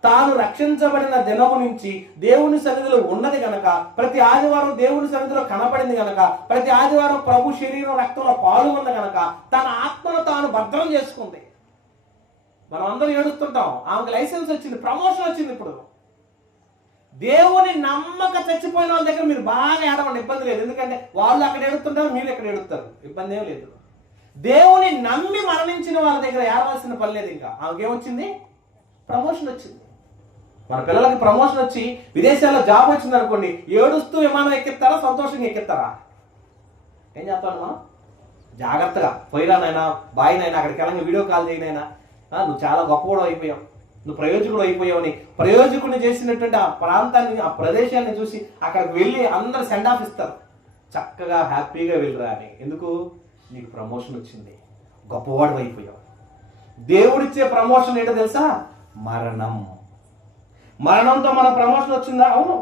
తాను రక్షించబడిన దినము నుంచి దేవుని సన్నిధిలో ఉన్నది గనక, ప్రతి ఆదివారం దేవుని సన్నిధిలో కనపడింది గనక, ప్రతి ఆదివారం ప్రభు శరీరం రక్తంలో పాల్గొంది గనక తన ఆత్మను తాను భద్రం చేసుకుంది. మనం అందరూ ఏడుస్తుంటాం, ఆమెకు లైసెన్స్ వచ్చింది, ప్రమోషన్ వచ్చింది. ఇప్పుడు దేవుని నమ్మక చచ్చిపోయిన వాళ్ళ దగ్గర మీరు బాగా ఏడవండి, ఇబ్బంది లేదు. ఎందుకంటే వాళ్ళు అక్కడ ఏడుస్తుంటారు, మీరు ఎక్కడ ఏడుస్తారు, ఇబ్బంది ఏం లేదు. దేవుని నమ్మి మరణించిన వాళ్ళ దగ్గర ఏడవలసిన పని లేదు. ఇంకా ఆమెకేమొచ్చింది? ప్రమోషన్ వచ్చింది. మన పిల్లలకి ప్రమోషన్ వచ్చి విదేశాల్లో జాబ్ వచ్చింది అనుకోండి, ఏడుస్తూ విమానం ఎక్కిస్తారా, సంతోషంగా ఎక్కిస్తారా? ఏం చేస్తాను మనం? జాగ్రత్తగా పోయిరా నాయనా, బాయ్ నాయన, అక్కడికి వెళ్ళంగా వీడియో కాల్ చేయనైనా, నువ్వు చాలా గొప్పవాడు అయిపోయావు, నువ్వు ప్రయోజకుడు అయిపోయావని ప్రయోజకుడిని చేసినటువంటి ఆ ప్రాంతాన్ని, ఆ ప్రదేశాన్ని చూసి అక్కడికి వెళ్ళి అందరు సెండ్ ఆఫ్ ఇస్తారు. చక్కగా హ్యాపీగా వెళ్ళరా అని. ఎందుకు? నీకు ప్రమోషన్ వచ్చింది, గొప్పవాడు అయిపోయావు. దేవుడిచ్చే ప్రమోషన్ ఏంటో తెలుసా? మరణం. మరణంతో మన ప్రమోషన్ వచ్చిందా? అవును,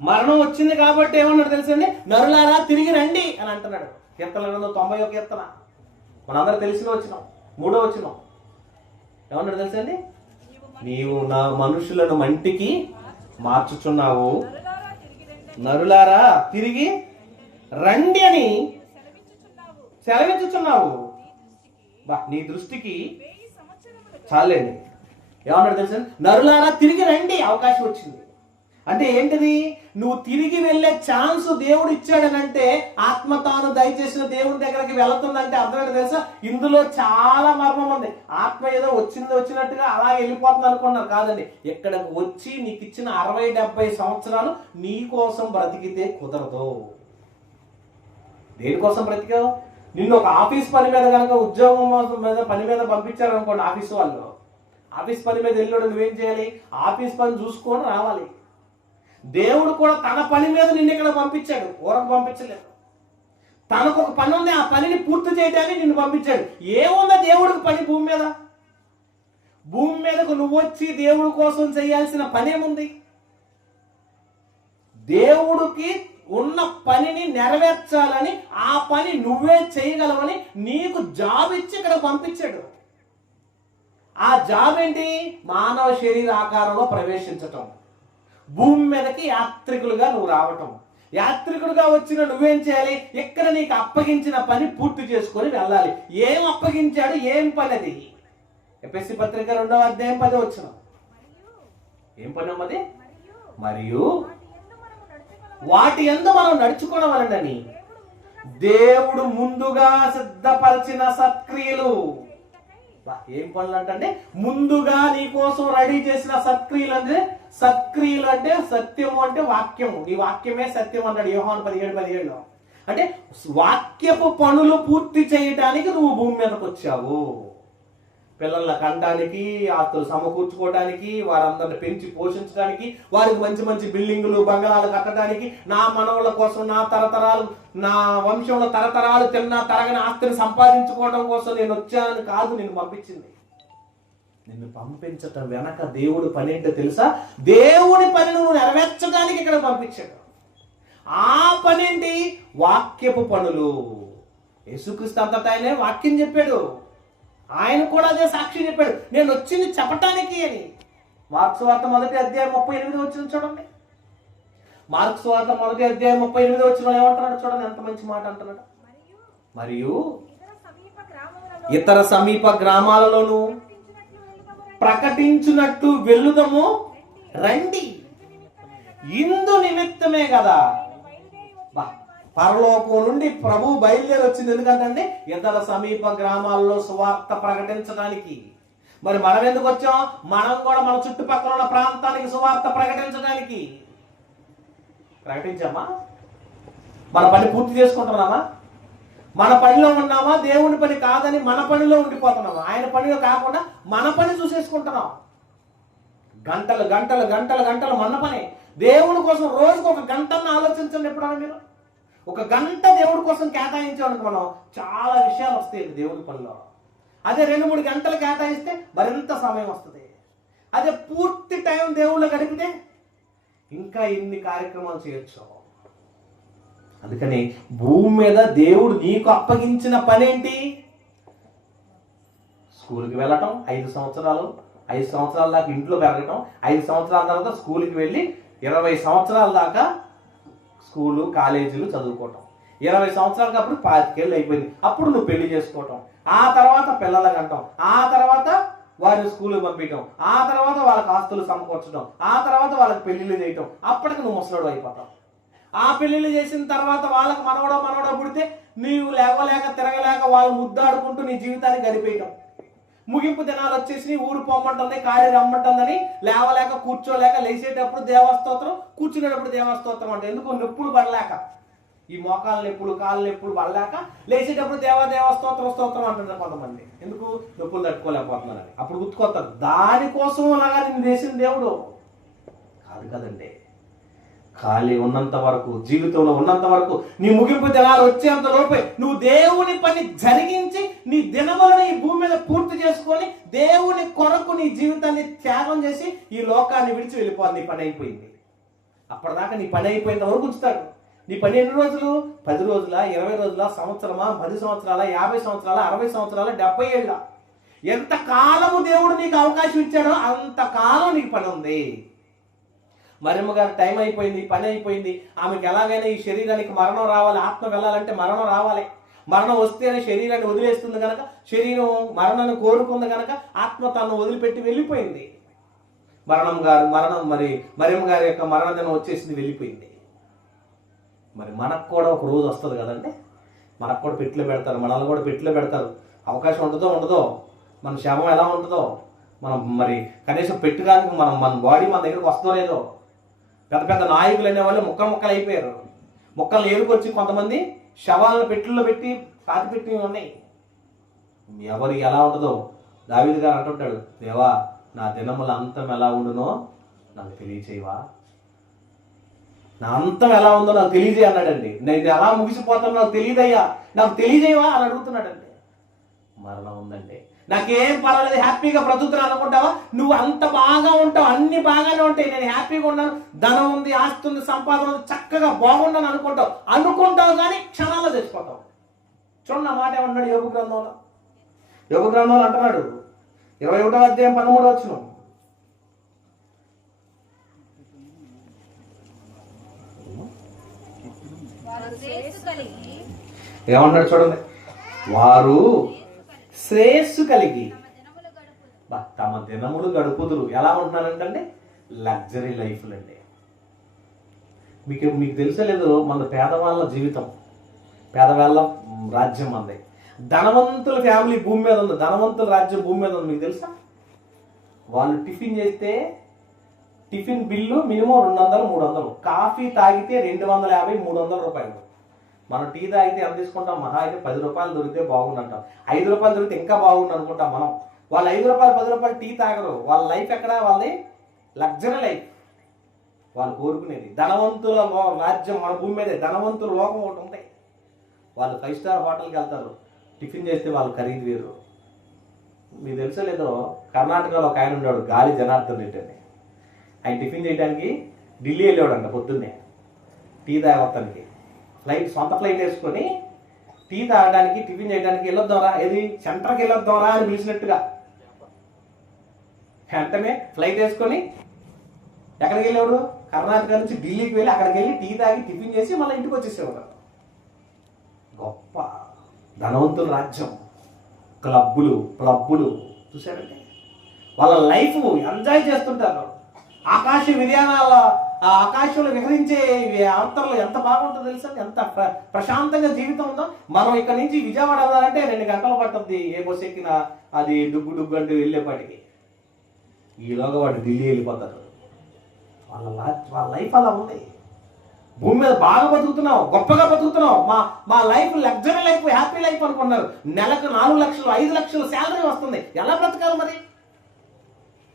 మరణం వచ్చింది కాబట్టి ఏమన్నాడు తెలుసండి? నరులారా తిరిగి రండి అని అంటున్నాడు. కీర్తనలో 91 కీర్తన మనందరూ తెలిసిన వచ్చినాం, 3వ వచనం ఏమన్నాడు తెలుసండి? నీవు నా మనుషులను మంటికి మార్చుచున్నావు, నరులారా తిరిగి రండి అని సెలవించుచున్నావు. నీ దృష్టికి చాలండి. ఏమన్నాడు తెలుసా? నరులారా తిరిగి రండి. అవకాశం వచ్చింది అంటే ఏంటిది? నువ్వు తిరిగి వెళ్ళే ఛాన్స్ దేవుడు ఇచ్చాడనంటే, ఆత్మ తాను దయచేసిన దేవుని దగ్గరికి వెళుతుందంటే అర్థం ఏంటో తెలుసా? ఇందులో చాలా మర్మం ఉంది. ఆత్మ ఏదో వచ్చినట్టుగా అలా వెళ్ళిపోతుంది అనుకున్నారు, కాదండి. ఇక్కడికి వచ్చి నీకు ఇచ్చిన 60-70 సంవత్సరాలు నీ కోసం బ్రతికితే కుదరదు. దేనికోసం బ్రతికావు? నిన్ను ఒక ఆఫీస్ పని మీద కనుక, ఉద్యోగం మీద పని మీద పంపించారనుకోండి, ఆఫీస్ వాళ్ళు, ఆఫీస్ పని మీద వెళ్ళాడు, నువ్వేం చేయాలి? ఆఫీస్ పని చూసుకొని రావాలి. దేవుడు కూడా తన పని మీద నిన్ను ఇక్కడ పంపించాడు, ఊరకు పంపించలేదు. తనకు ఒక పని ఉంది, ఆ పనిని పూర్తి చేయడానికి నిన్ను పంపించాడు. ఏముందా దేవుడికి పని భూమి మీద? భూమి మీదకు నువ్వు వచ్చి దేవుడి కోసం చేయాల్సిన పని ఏముంది? దేవుడికి ఉన్న పనిని నెరవేర్చాలని, ఆ పని నువ్వే చేయగలవని నీకు జాబ్ ఇచ్చి ఇక్కడ పంపించాడు. ఆ జాబ్ ఏంటి? మానవ శరీర ఆకారంలో ప్రవేశించటం, భూమి మీదకి యాత్రికులుగా నువ్వు రావటం. యాత్రికుడుగా వచ్చిన నువ్వేం చేయాలి? ఇక్కడ నీకు అప్పగించిన పని పూర్తి చేసుకొని వెళ్ళాలి. ఏం అప్పగించాడు? ఏం పని అది? ఎఫెసీ పత్రిక 2వ అధ్యాయం 10వ వచనం. ఏం పని అమ్మది? మరియు వాటి యందు మనం నడుచుకోవలనని దేవుడు ముందుగా సిద్ధపరిచిన సత్క్రియలు. ఏం పనులు అంటే ముందుగా నీ కోసం రెడీ చేసిన సత్క్రియలు. అంటే సత్క్రియలు అంటే సత్యము అంటే వాక్యము. నీ వాక్యమే సత్యం అన్నాడు యోహాను 17:17. అంటే వాక్యపు పనులు పూర్తి చేయడానికి నువ్వు భూమి మీదకి వచ్చావు. పిల్లల్ని కనడానికి, ఆస్తులు సమకూర్చుకోవడానికి, వారందరిని పెంచి పోషించడానికి, వారికి మంచి మంచి బిల్డింగులు బంగళాలు కట్టడానికి, నా మనవుల కోసం, నా తరతరాలు, నా వంశంలో తరతరాలు తిన్నా తరగని ఆస్తిని సంపాదించుకోవడం కోసం నేను వచ్చానని కాదు నిన్ను పంపించింది. నిన్ను పంపించటం వెనక దేవుడి పని ఏంటో తెలుసా? దేవుడి పని నువ్వు నెరవేర్చడానికి ఇక్కడ పంపించాడు. ఆ పనేంటి? వాక్యపు పనులు. యేసుక్రీస్తు అంతటా ఆయనే వాక్యం చెప్పాడు. ఆయన కూడా అదే సాక్షి చెప్పాడు, నేను వచ్చింది చెప్పటానికి అని. మార్కు సువార్త 1వ అధ్యాయం 38వ వచనం చూడండి. మార్కు సువార్త 1వ అధ్యాయం 38వ వచనం ఏమంటున్నాడు చూడండి, ఎంత మంచి మాట అంటున్నాడు. మరియు ఇతర సమీప గ్రామాలలోనూ ప్రకటించినట్టు వెళ్ళుదము రండి. ఇందు నిమిత్తమే కదా పరలోకం నుండి ప్రభు బయలుదేరి వచ్చింది. ఎందుకంటే ఇతర సమీప గ్రామాల్లో సువార్త ప్రకటించడానికి. మరి మనం ఎందుకు వచ్చాం? మనం కూడా మన చుట్టుపక్కల ఉన్న ప్రాంతానికి సువార్త ప్రకటించడానికి. ప్రకటించామా? మన పని పూర్తి చేసుకుంటున్నామా? మన పనిలో ఉన్నామా? దేవుని పని కాదని మన పనిలో ఉండిపోతున్నామా? ఆయన పనిలో కాకుండా మన పని చూసేసుకుంటున్నాం. గంటలు గంటలు గంటలు గంటలు మన పని. దేవుని కోసం రోజుకు ఒక గంటను ఆలోచించండి. ఎప్పుడన్నా మీరు ఒక గంట దేవుడి కోసం కేటాయించామనుకో, మనం చాలా విషయాలు వస్తాయి దేవుడి పనిలో. అదే 2-3 గంటలు కేటాయిస్తే మరింత సమయం వస్తుంది. అదే పూర్తి టైం దేవుళ్ళు గడిపితే ఇంకా ఇన్ని కార్యక్రమాలు చేయొచ్చు. అందుకని భూమి మీద దేవుడు నీకు అప్పగించిన పని ఏంటి? స్కూల్కి వెళ్ళటం 5 సంవత్సరాలు, 5 సంవత్సరాల దాకా ఇంట్లో పెరగటం, 5 సంవత్సరాల తర్వాత స్కూల్కి వెళ్ళి 20 సంవత్సరాల దాకా స్కూలు కాలేజీలు చదువుకోవటం. 20 సంవత్సరాలకు అప్పుడు 25 ఏళ్ళు అయిపోయింది. అప్పుడు నువ్వు పెళ్లి చేసుకోవటం, ఆ తర్వాత పిల్లలకు అంటాం, ఆ తర్వాత వారిని స్కూల్కి పంపించడం, ఆ తర్వాత వాళ్ళకి ఆస్తులు సమకూర్చడం, ఆ తర్వాత వాళ్ళకి పెళ్లిళ్ళు చేయటం. అప్పటికి నువ్వు ముసలోడు అయిపోతావు. ఆ పెళ్లిళ్ళు చేసిన తర్వాత వాళ్ళకి మనవడో పుడితే నీవు లేవలేక తిరగలేక వాళ్ళు ముద్దాడుకుంటూ నీ జీవితాన్ని గడిపేయటం. ముగింపు దినాలు వచ్చేసి ఊరు పొమ్మంటుంది, కాడి రమ్మంటుందని లేవలేక కూర్చోలేక, లేచేటప్పుడు దేవస్తోత్రం, కూర్చునేటప్పుడు దేవస్తోత్రం అంటే. ఎందుకు? నొప్పులు పడలేక, ఈ మోకాళ్ళ నొప్పులు, కాళ్ళ నొప్పులు పడలేక లేచేటప్పుడు దేవస్తోత్రం అంటున్నారు కొంతమంది. ఎందుకు? నొప్పులు తట్టుకోలేకపోతున్నారని. అప్పుడు గుర్తుకొస్తారు. దానికోసం అలాగా నేను చేసిన దేవుడు కాదు కదండి. ఖాళీ ఉన్నంత వరకు, జీవితంలో ఉన్నంత వరకు, నీ ముగింపు దినాలు వచ్చేంత లోపే నువ్వు దేవుని పని జరిగించి నీ దినములను ఈ భూమి మీద పూర్తి చేసుకొని దేవుని కొరకు నీ జీవితాన్ని త్యాగం చేసి ఈ లోకాన్ని విడిచి వెళ్ళిపోవాలి. నీ పని అయిపోయింది. అప్పటిదాకా నీ పని అయిపోయినంత వరకు ఉంచుతాడు. నీ పని ఎన్ని రోజులు? 10 రోజుల, 20 రోజుల, సంవత్సరమా, 10 సంవత్సరాల, 50 సంవత్సరాల, 60 సంవత్సరాల, 70 ఏళ్ళ, ఎంత కాలము దేవుడు నీకు అవకాశం ఇచ్చాడో అంతకాలం నీకు పని ఉంది. మరియమ్మ గారు టైం అయిపోయింది, పని అయిపోయింది. ఆమెకి ఎలాగైనా ఈ శరీరానికి మరణం రావాలి, ఆత్మ వెళ్ళాలంటే మరణం రావాలి. మరణం వస్తేనే శరీరాన్ని వదిలేస్తుంది కనుక, శరీరం మరణాన్ని కోరుకుంది కనుక ఆత్మ తను వదిలిపెట్టి వెళ్ళిపోయింది. మరియమ్మ గారి యొక్క మరణ దినం వచ్చేసింది, వెళ్ళిపోయింది. మరి మనకు కూడా ఒక రోజు వస్తుంది కదండి. మనకు కూడా పెట్టిలో పెడతారు, మనల్ని కూడా పెట్టిలో పెడతారు. అవకాశం ఉండదో మన శవం ఎలా ఉంటుందో, మనం మరి కనీసం పెట్టుకోడానికి మన బాడీ మన దగ్గరకు వస్తుందో లేదో. పెద్ద పెద్ద నాయకులు అనేవాళ్ళు ముక్కలు అయిపోయారు. ముక్కలు ఏరుకొచ్చి కొంతమంది శవాలను పెట్టెల్లో పెట్టి పాతి పెట్టి ఉన్నాయి. ఎవరికి ఎలా ఉంటుందో దావీదు గారు అంటుంటాడు, దేవా నా దినముల అంతం ఎలా ఉండునో నాకు తెలియచేయవా, నా అంతం ఎలా ఉందో నాకు తెలియజేయ అన్నాడండి. నేను ఎలా ముగిసిపోతానో నాకు తెలియదయ్యా, నాకు తెలియజేయవా అని అడుగుతున్నాడండి. మరణం ఉందండి. నాకేం పర్వాలేదు, హ్యాపీగా బ్రతుకుతున్నాను అనుకుంటావా? నువ్వు అంత బాగా ఉంటావు, అన్ని బాగానే ఉంటాయి, నేను హ్యాపీగా ఉన్నాను, ధనం ఉంది, ఆస్తి ఉంది, సంపాదన ఉంది, చక్కగా బాగున్నాను అనుకుంటావు కానీ క్షణాల్లో తెచ్చిపోతావు. చూడండి ఆ మాట ఏమన్నాడు యోబు గ్రంథంలో. యోబు గ్రంథంలో అంటున్నాడు 21వ అధ్యాయం 13వ వచనం. ఏమన్నాడు చూడండి, వారు శ్రేయస్సు కలిగి తమ దినములు గడుపుదురు. ఎలా ఉంటున్నారంటే లగ్జరీ లైఫ్లు అండి. మీకు తెలుసో లేదో, మన పేదవాళ్ళ జీవితం, పేదవాళ్ళ రాజ్యం అంది. ధనవంతుల ఫ్యామిలీ భూమి మీద ఉంది, ధనవంతుల రాజ్యం భూమి మీద ఉంది. మీకు తెలుసా? వాళ్ళు టిఫిన్ చేస్తే టిఫిన్ బిల్లు మినిమం 200-300, కాఫీ తాగితే 250-300 రూపాయలు. మనం టీ తాగితే ఎంత తీసుకుంటాం? మహా అయితే 10 రూపాయలు దొరికితే బాగుందంటాం, 5 రూపాయలు దొరికితే ఇంకా బాగుంది అనుకుంటాం మనం. వాళ్ళు 5 రూపాయలు 10 రూపాయలు టీ తాగరు. వాళ్ళ లైఫ్ ఎక్కడ? వాళ్ళది లగ్జరీ లైఫ్. వాళ్ళు కోరుకునేది ధనవంతుల రాజ్యం మన భూమి మీదే, ధనవంతుల లోకం ఒకటి ఉంటాయి. వాళ్ళు 5 స్టార్ హోటల్కి వెళ్తారు, టిఫిన్ చేస్తే వాళ్ళు ఖరీదు వేరు. మీకు తెలుసో లేదో, కర్ణాటకలో ఒక ఆయన ఉన్నాడు, గాలి జనార్దన్ రెడ్డి అని. ఆయన టిఫిన్ చేయడానికి ఢిల్లీ వెళ్ళాడంట పొద్దున్నే టీ తాగడానికి. సొంత ఫ్లైట్ వేసుకొని టీ తాగడానికి, టిఫిన్ చేయడానికి వెళ్ళొద్దాంరా, ఏది సెంటర్కి వెళ్ళొద్దాంరా అని పిలిచినట్టుగా వెంటనే ఫ్లైట్ వేసుకొని ఎక్కడికి వెళ్ళేవాడు? కర్ణాటక నుంచి ఢిల్లీకి వెళ్ళి అక్కడికి వెళ్ళి టీ తాగి టిఫిన్ చేసి మళ్ళీ ఇంటికి వచ్చేసేవాడు. గొప్ప ధనవంతుల రాజ్యం. క్లబ్బులు చూసారంటే వాళ్ళ లైఫ్ ఎంజాయ్ చేస్తుంటారు. ఆకాశ విధానాల ఆకాశంలో విహరించే అంతర్లో ఎంత బాగుంటుందో తెలుసా? ఎంత ప్రశాంతంగా జీవితం ఉందో. మనం ఇక్కడ నుంచి విజయవాడ వెళ్ళాలంటే 2 గంటలు పట్టుద్ది ఏ బస్సు ఎక్కినా, అది డుగ్గు అంటూ వెళ్ళేపాటికి. ఈలోగా వాడు ఢిల్లీ వెళ్ళిపోతారు. వాళ్ళ లైఫ్ అలా ఉంది. భూమి మీద బాగా బతుకుతున్నావు, గొప్పగా బతుకుతున్నావు, మా life luxury life, happy life అనుకున్నారు. నెలకు 4 లక్షలు 5 లక్షలు శాలరీ వస్తుంది. ఎలా బ్రతకాలి మరి?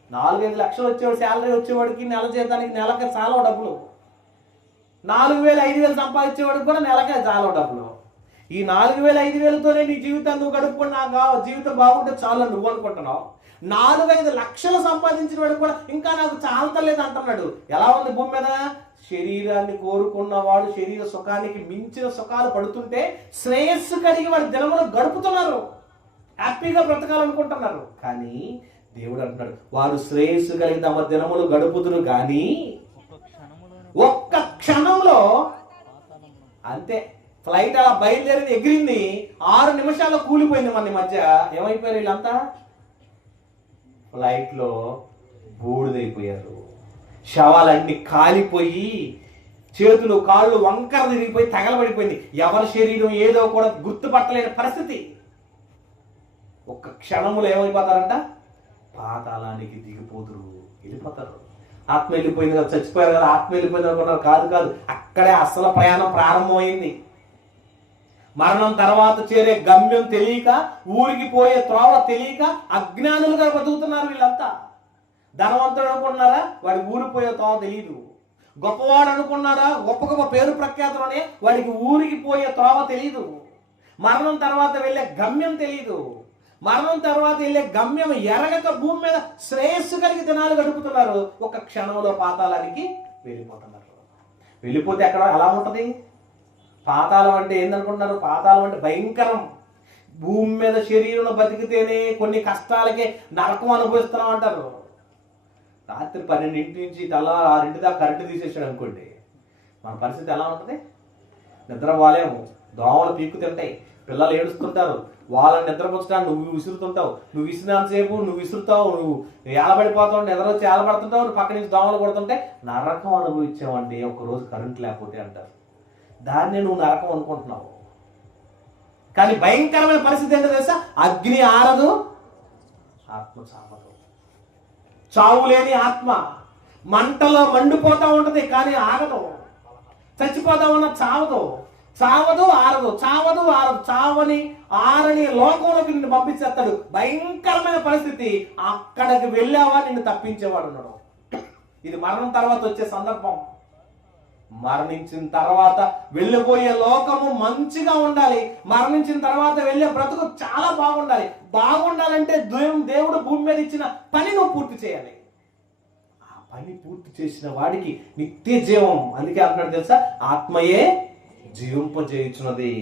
4-5 లక్షలు వచ్చేవాడు శాలరీ వచ్చేవాడికి నెల జీతానికి నెలకి చాలా డబ్బులు. 4,000-5,000 సంపాదించేవాడికి కూడా నెలకే చాలా డబ్బులు. ఈ 4,000-5,000తోనే నీ జీవితాన్ని నువ్వు గడుపుకొని నాకు జీవితం బాగుంటే చాలా నువ్వు అనుకుంటున్నావు. 4-5 లక్షలు సంపాదించిన వాడికి కూడా ఇంకా నాకు చాలతలేదు అంటున్నాడు. ఎలా ఉంది భూమి మీద? శరీరాన్ని కోరుకున్నవాడు శరీర సుఖానికి మించిన సుఖాలు పడుతుంటే శ్రేయస్సు కలిగి వాడి దినములు గడుపుతున్నారు, హ్యాపీగా బ్రతకాలనుకుంటున్నారు. కానీ దేవుడు అంటున్నాడు, వారు శ్రేయస్సు కలిగి తమ దినములు గడుపుతురు కానీ ఒక్క క్షణంలో అంతే. ఫ్లైట్ అలా బయలుదేరింది, ఎగిరింది, 6 నిమిషాల్లో కూలిపోయింది. మన మధ్య ఏమైపోయారు వీళ్ళంతా? ఫ్లైట్లో బూడిదైపోయారు. శవాలన్నీ కాలిపోయి, చేతులు కాళ్ళు వంకర తిరిగిపోయి తగలబడిపోయింది. ఎవరి శరీరం ఏదో కూడా గుర్తుపట్టలేని పరిస్థితి. ఒక్క క్షణములో ఏమైపోతారంట? పాతాళానికి దిగిపోతురు, వెళ్ళిపోతారు. ఆత్మ వెళ్ళిపోయింది కదా, చచ్చిపోయారు కదా, ఆత్మ వెళ్ళిపోయింది అనుకున్నారు. కాదు, అక్కడే అసలు ప్రయాణం ప్రారంభమైంది. మరణం తర్వాత చేరే గమ్యం తెలియక, ఊరికి పోయే త్రోవ తెలియక అజ్ఞానులుగా బతుకుతున్నారు వీళ్ళంతా. ధనవంతుడు అనుకున్నారా? వాడికి ఊరికి పోయే త్రోవ తెలియదు. గొప్పవాడు అనుకున్నారా? గొప్ప పేరు ప్రఖ్యాతులనే వాడికి ఊరికి పోయే త్రోవ తెలియదు. మరణం తర్వాత వెళ్ళే గమ్యం తెలియదు. మరణం తర్వాత వెళ్ళే గమ్యం ఎరగక భూమి మీద శ్రేయస్సు కలిగి దినాలు గడుపుతున్నారు. ఒక క్షణంలో పాతాళానికి వెళ్ళిపోతున్నారు. వెళ్ళిపోతే ఎక్కడ ఎలా ఉంటుంది? పాతాళం అంటే ఏందనుకుంటున్నారు? పాతాళం అంటే భయంకరం. భూమి మీద శరీరంలో బతికితేనే కొన్ని కష్టాలకే నరకం అనుభవిస్తున్నాం అంటారు. రాత్రి 12 నుంచి తెల్ల 6 దాకా కరెంటు తీసేసాడు అనుకోండి, మన పరిస్థితి ఎలా ఉంటుంది? నిద్ర పోలేము, దోమలు పీక్కు తింటాయి, పిల్లలు ఏడుస్తుంటారు, వాళ్ళని నిద్రపుచ్చడానికి నువ్వు విసురుతుంటావు, నువ్వు విసిరినంతసేపు నువ్వు విసురుతావు, నువ్వు ఏలబడిపోతావు, నిద్రొచ్చి ఏలబడుతుంటావు, నువ్వు పక్క నుంచి దోమలు కొడుతుంటే నరకం అనుభవించావండి ఒకరోజు కరెంట్ లేకపోతే అంటారు. దాన్ని నువ్వు నరకం అనుకుంటున్నావు. కానీ భయంకరమైన పరిస్థితి ఏంటో తెలుసా? అగ్ని ఆరదు, ఆత్మ చావదు. చావు లేని ఆత్మ మంటలో మండిపోతా ఉంటది కానీ ఆగదు. చచ్చిపోతా ఉన్న చావదు, ఆరదు, చావని ఆరని లోకంలోకి నిన్ను పంపించేస్తాడు. భయంకరమైన పరిస్థితి. అక్కడికి వెళ్ళావా నిన్ను తప్పించేవాడు ఉన్నాడు. ఇది మరణం తర్వాత వచ్చే సందర్భం. మరణించిన తర్వాత వెళ్ళిపోయే లోకము మంచిగా ఉండాలి. మరణించిన తర్వాత వెళ్ళే బ్రతుకు చాలా బాగుండాలంటే దేవుడు భూమి మీద ఇచ్చిన పని నువ్వు పూర్తి చేయాలి. ఆ పని పూర్తి చేసిన వాడికి నిత్య జీవం. అందుకే అంటున్నాడు తెలుసా, ఆత్మయే జీవింపజేయుచున్నది.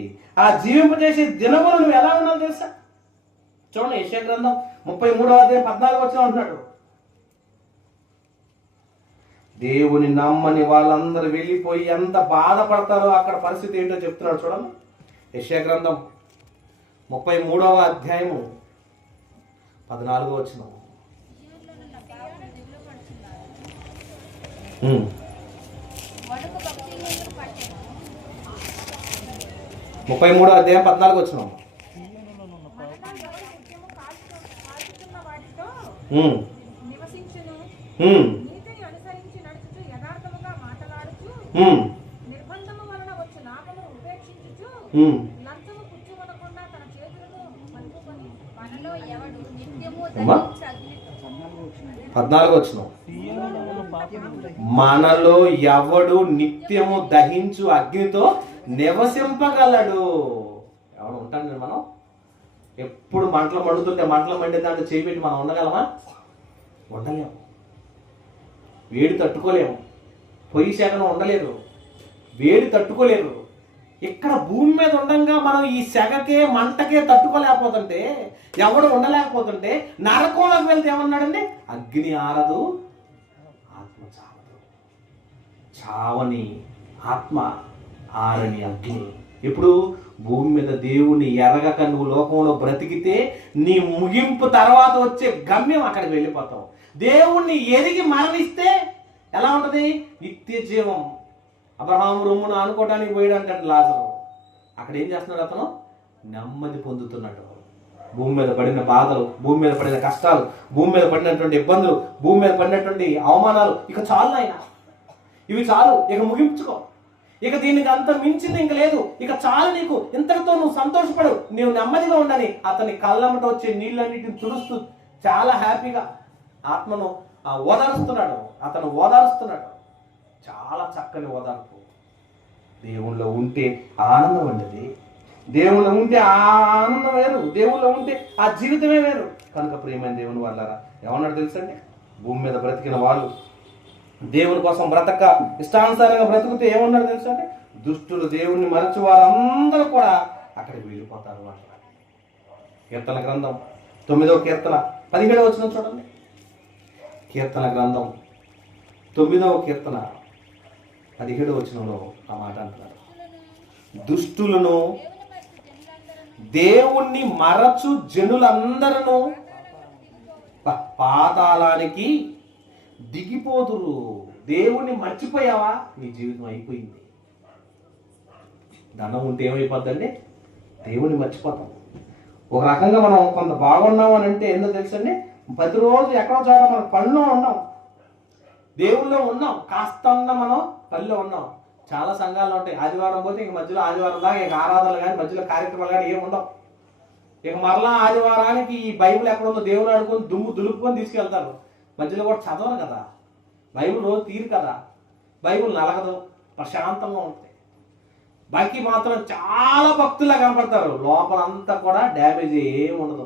ఆ జీవింపజేసే దినములు నువ్వు ఎలా ఉన్నావు తెలుసా? చూడండి, యెషయా గ్రంథం 33:14 అంటున్నాడు, దేవుని నమ్మని వాళ్ళందరూ వెళ్ళిపోయి ఎంత బాధపడతారో అక్కడ పరిస్థితి ఏంటో చెప్తున్నాడు. చూడండి, యెషయా గ్రంథం 33:14. 33:14. మనలో ఎవడు నిత్యము దహించు అగ్నితో నివసింపగలడు. ఎవడు ఉంటాను మనం ఎప్పుడు మంటలు మండుతుంటే మంటలు మండే దాంట్లో చేపెట్టి మనం ఉండగలమా? ఉండలేము. వేడి తట్టుకోలేము. పొయ్యి శాఖను ఉండలేరు, వేడి తట్టుకోలేరు. ఇక్కడ భూమి మీద ఉండంగా మనం ఈ సెగకే మంటకే తట్టుకోలేకపోతుంటే, ఎవడు ఉండలేకపోతుంటే, నరకంలోకి వెళ్తే ఏమన్నాడండి? అగ్ని ఆరదు, ఆత్మ చావదు. చావని ఆత్మ, ఆరని అగ్ని. ఇప్పుడు భూమి మీద దేవుణ్ణి ఎరగక నువ్వు లోకంలో బ్రతికితే నీ ముగింపు తర్వాత వచ్చే గమ్యం అక్కడికి వెళ్ళిపోతావు. దేవుణ్ణి ఎరిగి మరణిస్తే ఎలా ఉంటుంది? నిత్య జీవం. అబ్రహాము రొమ్మును ఆనుకోవడానికి పోయాడంటే లాజరు. అక్కడ ఏం చేస్తున్నాడు? అతను నెమ్మది పొందుతున్నాడు. భూమి మీద పడిన బాధలు, భూమి మీద పడిన కష్టాలు, భూమి మీద పడినటువంటి ఇబ్బందులు, భూమి మీద పడినటువంటి అవమానాలు ఇక చాలు నాయన, ఇవి చాలు, ఇక ముగించుకో, ఇక దీనికి అంత మించింది ఇంక లేదు, ఇక చాలు, నీకు ఇంతటితో నువ్వు సంతోషపడు, నీవు నెమ్మదిగా ఉండని అతని కళ్ళమట వచ్చే నీళ్ళన్నిటిని తుడుస్తూ చాలా హ్యాపీగా ఆత్మను ఓదారుస్తున్నాడు. అతను ఓదారుస్తున్నాడు. చాలా చక్కని ఓదార్పు. దేవుళ్ళో ఉంటే ఆనందం ఉండేది. దేవుళ్ళో ఉంటే ఆ ఆనందం వేరు, దేవుళ్ళో ఉంటే ఆ జీవితమే వేరు. కనుక ప్రియమైన దేవుని వాళ్ళారా, ఏమన్నాడు తెలుసండి? భూమి మీద బ్రతికిన వాళ్ళు దేవుని కోసం బ్రతక ఇష్టానుసారంగా బ్రతుకుతే ఏమన్నాడు తెలుసు అంటే, దుష్టులు దేవుణ్ణి మరచి వారందరూ కూడా అక్కడికి వెళ్ళిపోతారు అంటారు. కీర్తన గ్రంథం 9వ కీర్తన 17వ వచనం చూడండి. కీర్తన గ్రంథం 9వ కీర్తన 17వ వచనంలో ఆ మాట అంటున్నారు, దుష్టులను దేవుణ్ణి మరచు జనులందరూ పాతాళానికి దిగిపోదురు. దేవుణ్ణి మర్చిపోయావా? నీ జీవితం అయిపోయింది. ధనం ఉంటే ఏమైపోద్దండి? దేవుణ్ణి మర్చిపోతాం. ఒక రకంగా మనం కొంత బాగున్నాం అని అంటే ఏందో తెలుసండి, ప్రతిరోజు ఎక్కడో చోట మనం పనిలో ఉన్నాం, దేవుళ్ళో ఉన్నాం, కాస్తన్న మనం పనిలో ఉన్నాం. చాలా సంఘాలు ఉంటాయి, ఆదివారం పోతే ఇంక మధ్యలో ఆదివారం దాకా ఇక ఆరాధనలు కానీ మధ్యలో కార్యక్రమాలు కానీ ఏమి ఉండవు. ఇక మరలా ఆదివారానికి ఈ బైబిల్ ఎక్కడ ఉందో దేవుడు ఆడుకొని దుమ్ము దులుపుకొని తీసుకెళ్తారు. మధ్యలో కూడా చదవరు కదా, బైబిల్ రోజు తీరు కదా, బైబిల్ నలగదు, ప్రశాంతంగా ఉంటాయి. బాకీ మాత్రం చాలా భక్తులా కనపడతారు, లోపలంతా కూడా డ్యామేజ్ ఏమి ఉండదు.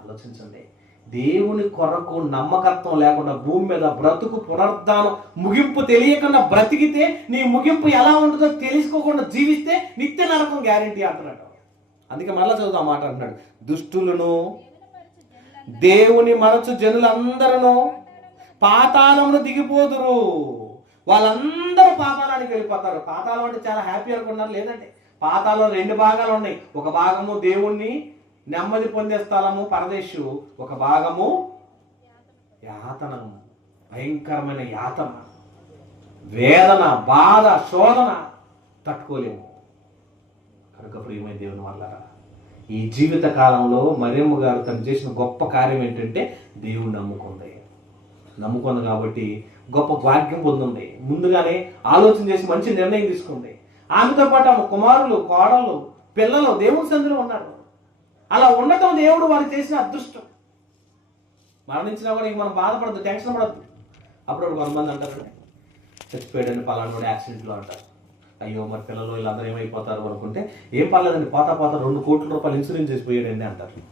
ఆలోచించండి, దేవుని కొరకు నమ్మకత్వం లేకుండా భూమి మీద బ్రతుకు పునరుద్ధానం ముగింపు తెలియకుండా బ్రతికితే నీ ముగింపు ఎలా ఉంటుందో తెలుసుకోకుండా జీవిస్తే నిత్య నరకం గ్యారెంటీ అంటున్నాడు. అందుకే మరలా చదువుతా మాట అంటున్నాడు, దుష్టులను దేవుని మరచు జనులందరూ పాతాళమును దిగిపోదురు. వాళ్ళందరూ పాతాళానికి వెళ్ళిపోతారు. పాతాళం అంటే చాలా హ్యాపీ అనుకున్నారు, లేదంటే పాతాళంలో 2 భాగాలు ఉన్నాయి. ఒక భాగము దేవుణ్ణి నెమ్మది పొందే స్థలము పరదేశు, ఒక భాగము యాతనము, భయంకరమైన యాతన, వేదన, బాధ, శోధన తట్టుకోలేము. కనుక ప్రియమైన దేవుని వాళ్ళారా, ఈ జీవిత కాలంలో మరియమ్మ గారు తను చేసిన గొప్ప కార్యం ఏంటంటే దేవుణ్ణి నమ్ముకుంది కాబట్టి గొప్ప భాగ్యం పొందుంది. ముందుగానే ఆలోచన చేసి మంచి నిర్ణయం తీసుకుంది. ఆమెతో పాటు ఆమె కుమారులు, కోడళ్ళు, పిల్లలు దేవుని సన్నిధిలో ఉన్నారు. అలా ఉండటం దేవుడు వారికి చేసిన అదృష్టం. మరణించినా కూడా ఇంక మనం బాధపడద్దు, టెన్షన్ పడద్దు. అప్పుడు కొంతమంది అంటారు, చచ్చిపోయాడని పలానా యాక్సిడెంట్లో అంటారు. అయ్యో మరి పిల్లలు వీళ్ళందరూ ఏమైపోతారు అనుకుంటే, ఏం పర్లేదండి, పోతా 2 కోట్ల రూపాయలు ఇన్సూరెన్స్ చేసి పోయాడండి అంటారు.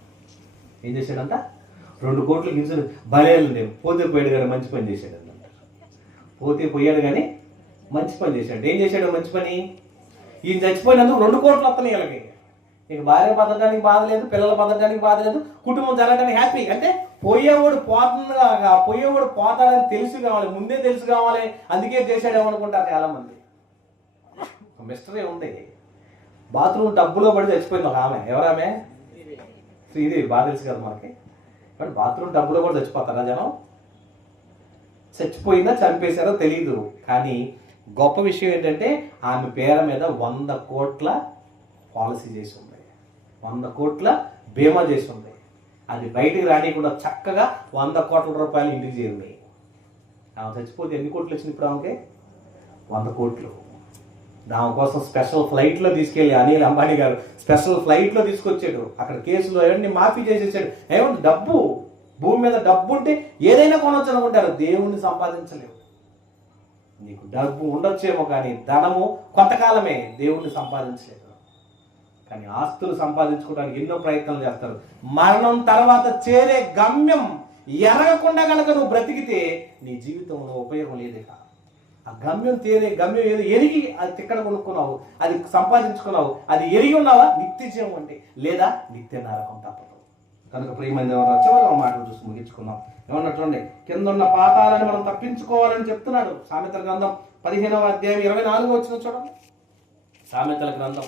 ఏం చేశాడంట? 2 కోట్లకి ఇన్సూరెన్స్. భలేదండి, పోతే పోయాడు కానీ మంచి పని చేశాడండి అంటారు. పోతే పోయాడు కానీ మంచి పని చేశాడు. ఏం చేశాడు మంచి పని? ఈయన చచ్చిపోయినందుకు 2 కోట్లు వస్తున్నాయి వీళ్ళకి. ఇక భార్య బతకడానికి బాధ లేదు, పిల్లలు బతకడానికి బాధ లేదు, కుటుంబం జరగడానికి హ్యాపీ. అంటే పోయేవాడు పోతాడని తెలుసు కావాలి, ముందే తెలుసు కావాలి, అందుకే చేశాడేమో అనుకుంటారు చాలా మంది. మిస్టరీ ఉంది. బాత్రూమ్ టబ్బులో పడి చచ్చిపోయింది ఒక ఆమె. ఎవరామె? శ్రీదేవి. బాగా తెలుసు కదా మనకి. బట్ బాత్రూమ్ టబ్బులో కూడా చచ్చిపోతారా జనం? చచ్చిపోయిందా చంపేశారో తెలియదు. కానీ గొప్ప విషయం ఏంటంటే ఆమె పేరు మీద 100 కోట్ల పాలసీ చేసి ఉంది, 100 కోట్ల బీమా చేసి ఉంది. అది బయటికి రానియకుండా చక్కగా 100 కోట్ల రూపాయలు ఇంటికి చేరింది. ఆమె చచ్చిపోతే ఎన్ని కోట్లు వచ్చింది ఇప్పుడు ఆమెకి? 100 కోట్లు. దాని కోసం స్పెషల్ ఫ్లైట్లో తీసుకెళ్ళి అనిల్ అంబానీ గారు స్పెషల్ ఫ్లైట్లో తీసుకొచ్చాడు. అక్కడ కేసులు అవన్నీ మాఫీ చేసేసాడు. ఏమంటే డబ్బు, భూమి మీద డబ్బు ఉంటే ఏదైనా కొనవచ్చు అనుకుంటారు. దేవుణ్ణి సంపాదించలేవు. నీకు డబ్బు ఉండొచ్చేమో కానీ ధనము కొంతకాలమే, దేవుణ్ణి సంపాదించలేదు. కానీ ఆస్తులు సంపాదించుకోవడానికి ఎన్నో ప్రయత్నాలు చేస్తారు. మరణం తర్వాత చేరే గమ్యం ఎరగకుండా కనుక నువ్వు బ్రతికితే నీ జీవితంలో ఉపయోగం లేదు. ఆ గమ్యం గమ్యం ఏదో ఎరిగి అది తిక్కడ కొనుక్కున్నావు, అది సంపాదించుకున్నావు, అది ఎరిగి ఉన్నావా నిత్య జీవం అంటే, లేదా నిత్య నరకం తప్పదు. కనుక ప్రియమైన చివరిగా మాటలు చూసి ముగించుకున్నాం. ఏమన్నట్లండి, కింద ఉన్న పాతాలని మనం తప్పించుకోవాలని చెప్తున్నాడు. సామెతల గ్రంథం 15వ అధ్యాయం 24 వచ్చిన చూడండి. సామెతల గ్రంథం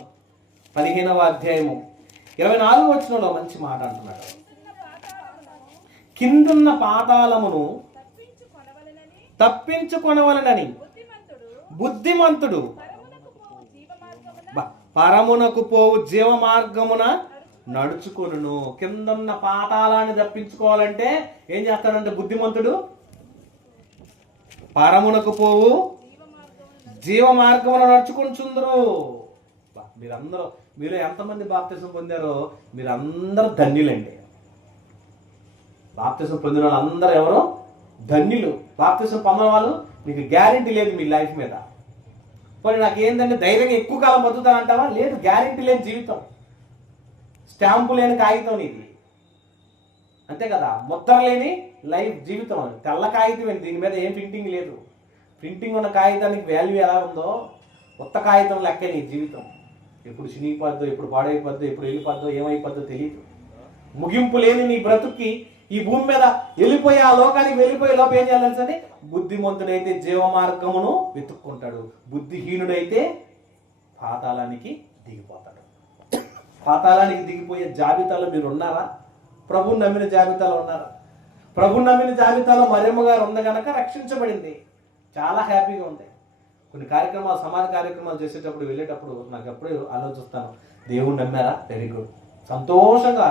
15వ అధ్యాయము 24 వచనంలో మంచి మాట అంటున్నాడు. కిందున్న పాతాళమును తప్పించుకొనవలనని బుద్ధిమంతుడు పరమునకు పోవు జీవ మార్గమున నడుచుకొనును. కిందన్న పాతాళాన్ని తప్పించుకోవాలంటే ఏం చేస్తాడంటే బుద్ధిమంతుడు పరమునకు పోవు జీవ మార్గమున నడుచుకొనుచుందురు. మీరు ఎంతమంది బాప్తిసం పొందారో మీరందరూ ధన్యులండి. బాప్తిసం పొందిన వాళ్ళందరూ ఎవరో ధన్యులు. బాప్తిసం పొందిన వాళ్ళు మీకు గ్యారెంటీ లేదు మీ లైఫ్ మీద. పోనీ నాకేందంటే ధైర్యంగా ఎక్కువ కాలం బతుకుతానంటావా? లేదు, గ్యారెంటీ లేని జీవితం, స్టాంపు లేని కాగితం ఇది, అంతే కదా. ముద్ర లేని లైఫ్ జీవితం, తెల్ల కాగితం, దీని మీద ఏం ప్రింటింగ్ లేదు. ప్రింటింగ్ ఉన్న కాగితానికి వాల్యూ ఎలా ఉందో కొత్త కాగితం లెక్క నీ జీవితం. ఎప్పుడు చినిగిపోద్దో, ఎప్పుడు పాడైపోద్దో, ఎప్పుడు వెళ్ళిపోద్దో, ఏమైపోద్దో తెలియదు. ముగింపు లేని నీ బ్రతుక్కి ఈ భూమి మీద వెళ్ళిపోయి ఆ లోకానికి వెళ్ళిపోయే లోపు ఏం చేయాలంటే, బుద్ధిమంతుడైతే జీవ మార్గమును వెతుక్కుంటాడు, బుద్ధిహీనుడైతే పాతాళానికి దిగిపోతాడు. పాతాళానికి దిగిపోయే జాబితాలో మీరు ఉన్నారా? ప్రభుని నమ్మిన జాబితాలో ఉన్నారా? ప్రభుని నమ్మిన జాబితాలో మరియమ్మ గారు ఉంది కనుక రక్షించబడింది. చాలా హ్యాపీగా ఉంది. కొన్ని కార్యక్రమాలు, సమాజ కార్యక్రమాలు చేసేటప్పుడు వెళ్ళేటప్పుడు నాకు ఎప్పుడు ఆలోచిస్తాను, దేవుణ్ణి నమ్మారా? వెరీ గుడ్, సంతోషంగా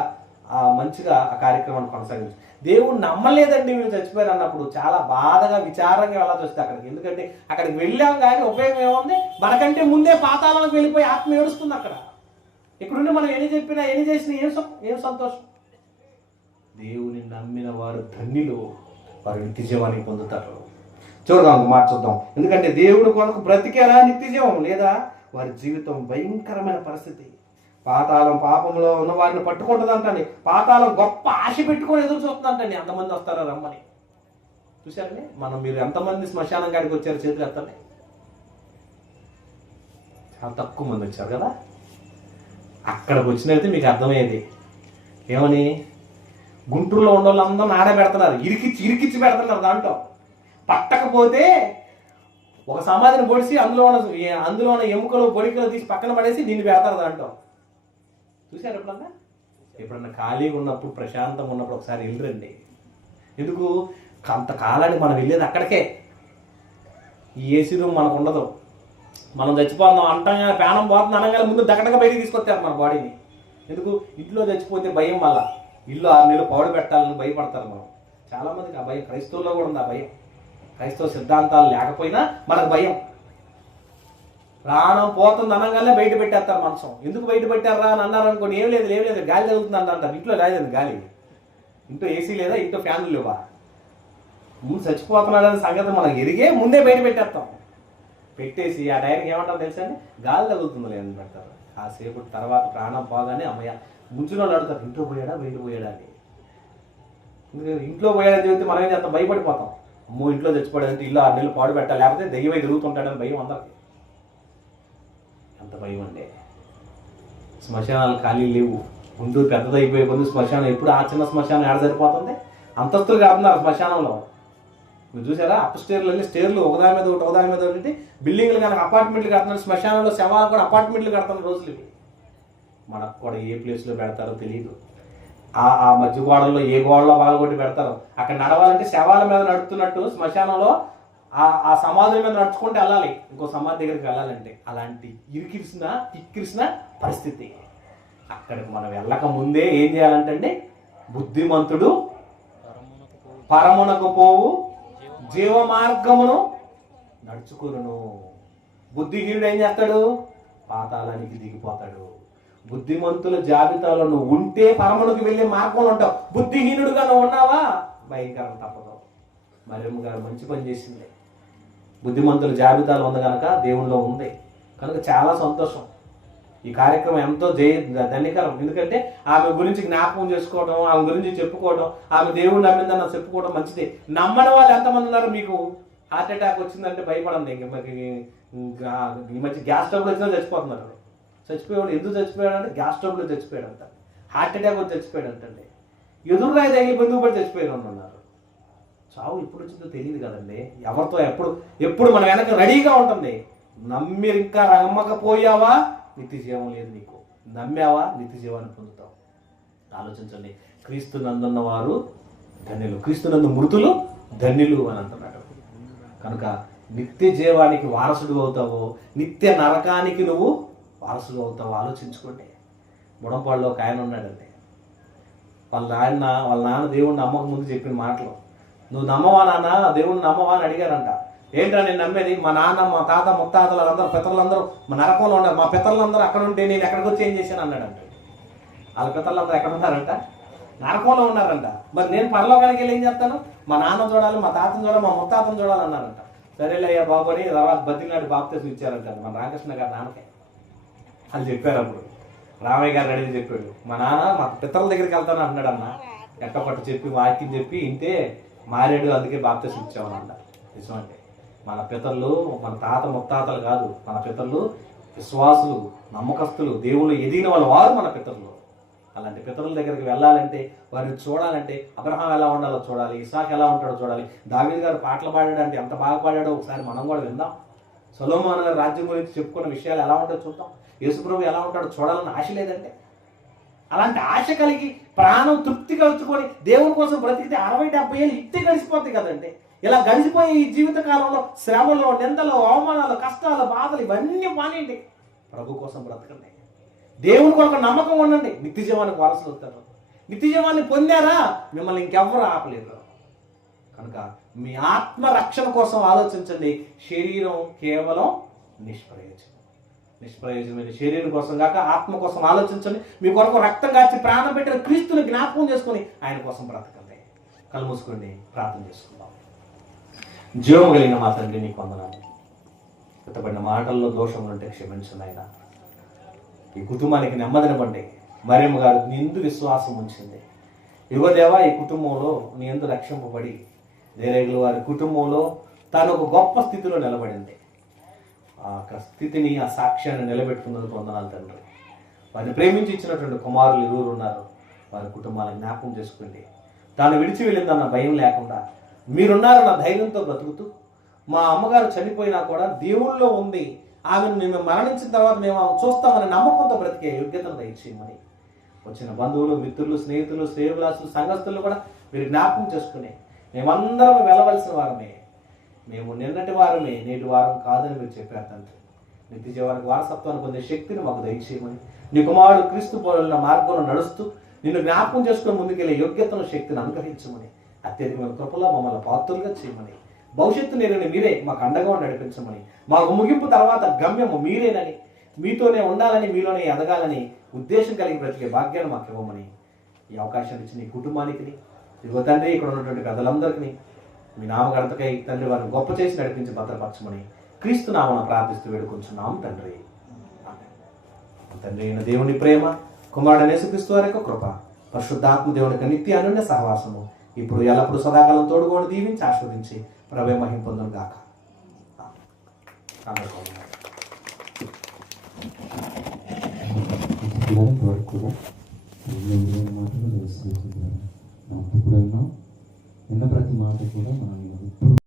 మంచిగా ఆ కార్యక్రమాన్ని కొనసాగించు. దేవుణ్ణి నమ్మలేదండి వీళ్ళు చచ్చిపోయారు అన్నప్పుడు చాలా బాధగా విచారంగా వెళ్ళాల్సి వస్తుంది అక్కడికి. ఎందుకంటే అక్కడికి వెళ్ళాం కానీ ఉపయోగం ఏముంది? మనకంటే ముందే పాతాళానికి వెళ్ళిపోయి ఆత్మ ఏడుస్తుంది అక్కడ. ఇక్కడుండి మనం ఎన్ని చెప్పినా ఎన్ని చేసినా ఏం సంతోషం? దేవుని నమ్మిన వారు ధన్యులు, వారు నిత్య జీవాన్ని పొందుతారు. చూడదాం, మాట చూద్దాం. ఎందుకంటే దేవుడు కొరకు బ్రతికేలా నిత్య జీవం, లేదా వారి జీవితం భయంకరమైన పరిస్థితి. పాతాళం పాపంలో ఉన్న వారిని పట్టుకుంటుందంటండి. పాతాళం గొప్ప ఆశ పెట్టుకొని ఎదురు చూస్తుందంటండి. ఎంతమంది వస్తారా రమ్మని. చూశారండి, మీరు ఎంతమంది శ్మశానం కాడికి వచ్చారు? చేతులు ఎత్తండి. చాలా తక్కువ మంది వచ్చారు కదా. అక్కడికి వచ్చినైతే మీకు అర్థమయ్యేది ఏమని, గుంటూరులో ఉన్న వాళ్ళందరూ ఆడబెడుతున్నారు, ఇరికిచ్చి పెడుతున్నారు. దాంట్లో పట్టకపోతే ఒక సమాధిని పొడిచి అందులో ఉన్న ఎముకలు బొడికలు తీసి పక్కన పడేసి దీన్ని పెడతారు దాంట్లో. చూశారు ఎప్పుడన్నా ఖాళీగా ఉన్నప్పుడు, ప్రశాంతంగా ఉన్నప్పుడు ఒకసారి వెళ్ళరండి. ఎందుకు? అంతకాలానికి మనం వెళ్ళేది అక్కడికే. ఈ ఏసీ రూమ్ మనకు ఉండదు. మనం చచ్చిపోతున్నాం అంటంగా, ప్రాణం పోతుంది అనగానే ముందు దక్కడగా బయటికి తీసుకొచ్చారు మన బాడీని. ఎందుకు? ఇంట్లో చచ్చిపోతే భయం వల్ల ఇల్లు 6 నెలలు పౌడు పెట్టాలని భయపడతారు మనం. చాలామందికి ఆ భయం, క్రైస్తవుల్లో కూడా ఉంది ఆ భయం. క్రైస్తవ సిద్ధాంతాలు లేకపోయినా మనకు భయం. ప్రాణం పోతుంది అనగానే బయట పెట్టేస్తారు మనసం. ఎందుకు బయట పెట్టారా అని అన్నారు అనుకోండి, ఏం లేదు గాలి తగులుతుంది అంటారు. ఇంట్లో రాలేదు గాలి, ఇంట్లో ఏసీ లేదా, ఇంట్లో ఫ్యాన్లు లేవా. ముందు చచ్చిపోతున్నాడనే సంగతి మనకు ఎరిగే ముందే బయట పెట్టేస్తాం. పెట్టేసి ఆ టైంకి ఏమంటారు తెలుసా అండి, గాలి తగులుతుంది అని పెడతారు. కాసేపు తర్వాత ప్రాణం పోగానే అమ్మయ్య ముంచిన వాళ్ళు అడుగుతారు, ఇంట్లో పోయాడా బయట పోయాడా అని. ఇంట్లో పోయాడని చెబితే మనం ఏం చేస్తాం, భయపడిపోతాం. అమ్మో ఇంట్లో చచ్చిపోయాడంటే ఇల్లు 6 నెలలు పాడు పెట్టాలి, లేకపోతే దెయ్యమై తిరుగుతుంటాడని భయం అందరికి. ఎంత భయం అండి. శ్మశానాలు ఖాళీ లేవు. గుంటూరు పెద్దదైపోయే కొద్ది శ్మశానం ఎప్పుడు ఆ చిన్న శ్మశానం ఏడ సరిపోతుంది, అంతస్తులు కడుతున్నారు శ్మశానంలో. మీరు చూసారా, స్టేర్లు ఒకదాని మీద ఒకటి బిల్డింగ్లు కనుక అపార్ట్మెంట్లు కడుతున్నారు. శ్మశానంలో శవాలు కూడా అపార్ట్మెంట్లు కడుతున్న రోజులు ఇవి. మనకు కూడా ఏ ప్లేస్లో పెడతారో తెలియదు. ఆ మధ్య గోడల్లో ఏ గోడలో బాగొట్టి పెడతారో. అక్కడ నడవాలంటే శవాల మీద నడుస్తున్నట్టు శ్మశానంలో ఆ సమాధుల మీద నడుచుకుంటూ వెళ్ళాలి ఇంకో సమాధి దగ్గరికి వెళ్ళాలంటే. అలాంటి ఇరికిరిసిన పరిస్థితి. అక్కడికి మనం వెళ్ళక ముందే ఏం చేయాలంటే, బుద్ధిమంతుడు పరమునకు పోవు జీవ మార్గమును నడుచుకును. బుద్ధిహీనుడు ఏం చేస్తాడు, పాతాళానికి దిగిపోతాడు. బుద్ధిమంతుల జాబితాలో నువ్వు ఉంటే పరమునకు వెళ్ళే మార్గంలో ఉంటావు. బుద్ధిహీనుడుగా నువ్వు ఉన్నావా, భయంకరం తప్పదు. మరియమ్మ గారు మంచి పని చేసింది. బుద్ధిమంతుల జాబితాలో ఉంది కనుక దేవుల్లో ఉంది కనుక చాలా సంతోషం. ఈ కార్యక్రమం ఎంతో ధన్యకరం. ఎందుకంటే ఆమె గురించి జ్ఞాపకం చేసుకోవడం, ఆమె గురించి చెప్పుకోవడం, ఆమె దేవుడు నమ్మిందని చెప్పుకోవడం మంచిదే. నమ్మని వాళ్ళు ఎంతమంది ఉన్నారు? మీకు హార్ట్ అటాక్ వచ్చిందంటే భయపడండి. ఈ మధ్య గ్యాస్ ట్రబుల్ వచ్చినా చచ్చిపోతున్నారు. చచ్చిపోయాడు. ఎందుకు చచ్చిపోయాడు అంటే గ్యాస్ ట్రబుల్ చచ్చిపోయాడు అంట. హార్ట్ అటాక్ వచ్చి చచ్చిపోయాడు అంటండి. ఎదురురాయి తగిలి బంధువు పడి చచ్చిపోయాడు అన్నారు. చావు ఎప్పుడు వచ్చిందో తెలియదు కదండి. ఎవరితో ఎప్పుడు మన వెనక రెడీగా ఉంటుంది. నమ్మి ఇంకా నమ్మకపోయావా, నిత్య జీవం లేదు నీకు. నమ్మావా, నిత్య జీవాన్ని పొందుతావు. ఆలోచించండి. క్రీస్తు నందున్న వారు ధన్యులు, క్రీస్తు నందు మృతులు ధన్యులు అని అంటున్నాడు. కనుక నిత్య జీవానికి వారసుడు అవుతావు, నిత్య నరకానికి నువ్వు వారసుడు అవుతావు. ఆలోచించుకోండి. ముడంపాడులో ఒక ఆయన ఉన్నాడండి. వాళ్ళ నాన్న దేవుణ్ణి నమ్మక ముందు చెప్పిన మాటలు, నువ్వు నమ్మవా నాన్న, దేవుణ్ణి నమ్మవా అని అడిగారంట. ఏంటో నేను నమ్మేది, మా నాన్న మా తాత ముత్తాతలు అందరూ పితరులందరూ మా నరకంలో ఉన్నారు, మా పితరులందరూ అక్కడ ఉంటే నేను ఎక్కడికి వచ్చి ఏం చేశాను అన్నాడంట. వాళ్ళ పితరులందరూ ఎక్కడ ఉన్నారంట, నరకంలో ఉన్నారంట. మరి నేను పరలోకానికి వెళ్ళి ఏం చేస్తాను, మా నాన్న చూడాలి, మా తాతను చూడాలి, మా ముత్తాతను చూడాలన్నారంట. సరేలే అయ్యా బాబు అని తర్వాత బతికినాడు బాప్తీసం ఇచ్చారంట మన రామకృష్ణ గారి నాన్నకే. అని చెప్పారు. అప్పుడు రామయ్య గారు అడిగి చెప్పాడు, మా నాన్న మా పితరుల దగ్గరికి వెళ్తాను అంటున్నాడు అన్న. ఎట్టపట్టు చెప్పి వాక్యం చెప్పి ఇంటే మారాడు, అందుకే బాప్తీసం ఇచ్చామని అన్న. నిజమంటే మన పితరులు మన తాత ముత్తాతలు కాదు, మన పితరులు విశ్వాసులు, నమ్మకస్తులు, దేవుళ్ళు ఎదిగిన వారు మన పితరులు. అలాంటి పితరుల దగ్గరికి వెళ్ళాలంటే, వారిని చూడాలంటే, అబ్రహాం ఎలా ఉండాలో చూడాలి, ఇస్సాకు ఎలా ఉంటాడో చూడాలి. దావీదు గారు పాటలు పాడాడంటే ఎంత బాగా పాడాడో ఒకసారి మనం కూడా విందాం. సొలొమోను గారు రాజ్యం గురించి చెప్పుకున్న విషయాలు ఎలా ఉంటాయో చూద్దాం. యేసుప్రభు ఎలా ఉంటాడో చూడాలని ఆశ లేదంటే, అలాంటి ఆశ కలిగి ప్రాణం తృప్తిగా వచ్చుకొని దేవుని కోసం బ్రతికితే 60-70 ఏళ్ళు ఇట్టే గడిచిపోతాయి కదండి. ఇలా గడిచిపోయే ఈ జీవిత కాలంలో శ్రమలు, నిందలు, అవమానాలు, కష్టాలు, బాధలు ఇవన్నీ మానేయండి. ప్రభు కోసం బ్రతకండి. దేవుని కొరకు నమ్మకం ఉండండి. నిత్య జీవానికి వారసులు అవుతారు. నిత్య జీవాన్ని పొందారా, మిమ్మల్ని ఇంకెవ్వరు ఆపలేరు. కనుక మీ ఆత్మ రక్షణ కోసం ఆలోచించండి. శరీరం కేవలం నిష్ప్రయోజనమైన శరీరం కోసం కాక ఆత్మ కోసం ఆలోచించండి. మీ కొరకు రక్తం కాచి ప్రాణం పెట్టిన క్రీస్తుని జ్ఞాపకం చేసుకుని ఆయన కోసం బ్రతకండి. కళ్ళు మూసుకొని ప్రార్థన చేసుకుందాం. జీవం కలిగిన మా తండ్రి, నీకు వందనాలు. పెట్టబడిన మాటల్లో దోషములు ఉంటే క్షమించండి ఆయన. ఈ కుటుంబానికి నెమ్మదినివ్వండి. మరియమ్మ గారు నీ యందు విశ్వాసం ఉంచింది. యువదేవా, ఈ కుటుంబంలో నీ యందు రక్షింపబడి దేరేగుల వారి కుటుంబంలో తాను ఒక గొప్ప స్థితిలో నిలబడింది. ఆ స్థితిని, ఆ సాక్ష్యాన్ని నిలబెట్టుకున్నందుకు వందనాలు తండ్రి. వారిని ప్రేమించి ఇచ్చినటువంటి కుమారులు 2 ఉన్నారు. వారి కుటుంబాలను జ్ఞాపకం చేసుకోండి. తాను విడిచి వెళ్ళిందన్న భయం లేకుండా మీరున్నారన్న ధైర్యంతో బ్రతుకుతూ, మా అమ్మగారు చనిపోయినా కూడా దేవుళ్ళలో ఉంది, ఆమెను మేము మరణించిన తర్వాత మేము చూస్తామని నమ్మకంతో బ్రతికే యోగ్యతను దయచేయమని వచ్చిన బంధువులు, మిత్రులు, స్నేహితులు, శ్రేయభిలాషులు, సంఘస్థులు కూడా మీరు జ్ఞాపకం చేసుకుని మేమందరం వెళ్ళవలసిన వారమే, మేము నిన్నటి వారమే, నేటి వారం కాదని మీరు చెప్పారు తండ్రి. నిత్య జీవానికి వారసత్వాన్ని పొందే శక్తిని మాకు దయచేయమని, నీ కుమారుడు క్రీస్తు పోలిన మార్గంలో నడుస్తూ నిన్ను జ్ఞాపకం చేసుకుని ముందుకెళ్ళే యోగ్యతను, శక్తిని అనుగ్రహించమని, అత్యధికమైన కృపలో మమ్మల్ని పాత్రులుగా చేయమని, భవిష్యత్తు నేను మీరే మాకు అండగా నడిపించమని, మాకు ముగింపు తర్వాత గమ్యము మీరేనని, మీతోనే ఉండాలని, మీలోనే ఎదగాలని ఉద్దేశం కలిగి బ్రతికే భాగ్యాన్ని మాకు ఇవ్వమని, ఈ అవకాశాన్ని ఇచ్చి నీ కుటుంబానికి, ఇదిగో తండ్రి ఇక్కడ ఉన్నటువంటి పెద్దలందరికీ మీ నామగడతకై తండ్రి వారిని గొప్ప చేసి నడిపించి భద్రపరచమని క్రీస్తు నామమున ప్రార్థిస్తూ వేడుకొంచున్నాం తండ్రి. ఆమేన్. తండ్రి అయిన దేవుని ప్రేమ, కుమారుడైన యేసుక్రీస్తు వారి యొక్క కృప, పరిశుద్ధాత్మ దేవుని యొక్క నిత్య అనున్య సహవాసము ఇప్పుడు ఎల్లప్పుడు సదాకాలం తోడుగోడు దీవించి ఆస్వాదించి ప్రభే మహిమ పొందును గాక. కూడా మాటలు తెలుస్తుంది. విన్న ప్రతి మాట కూడా మనం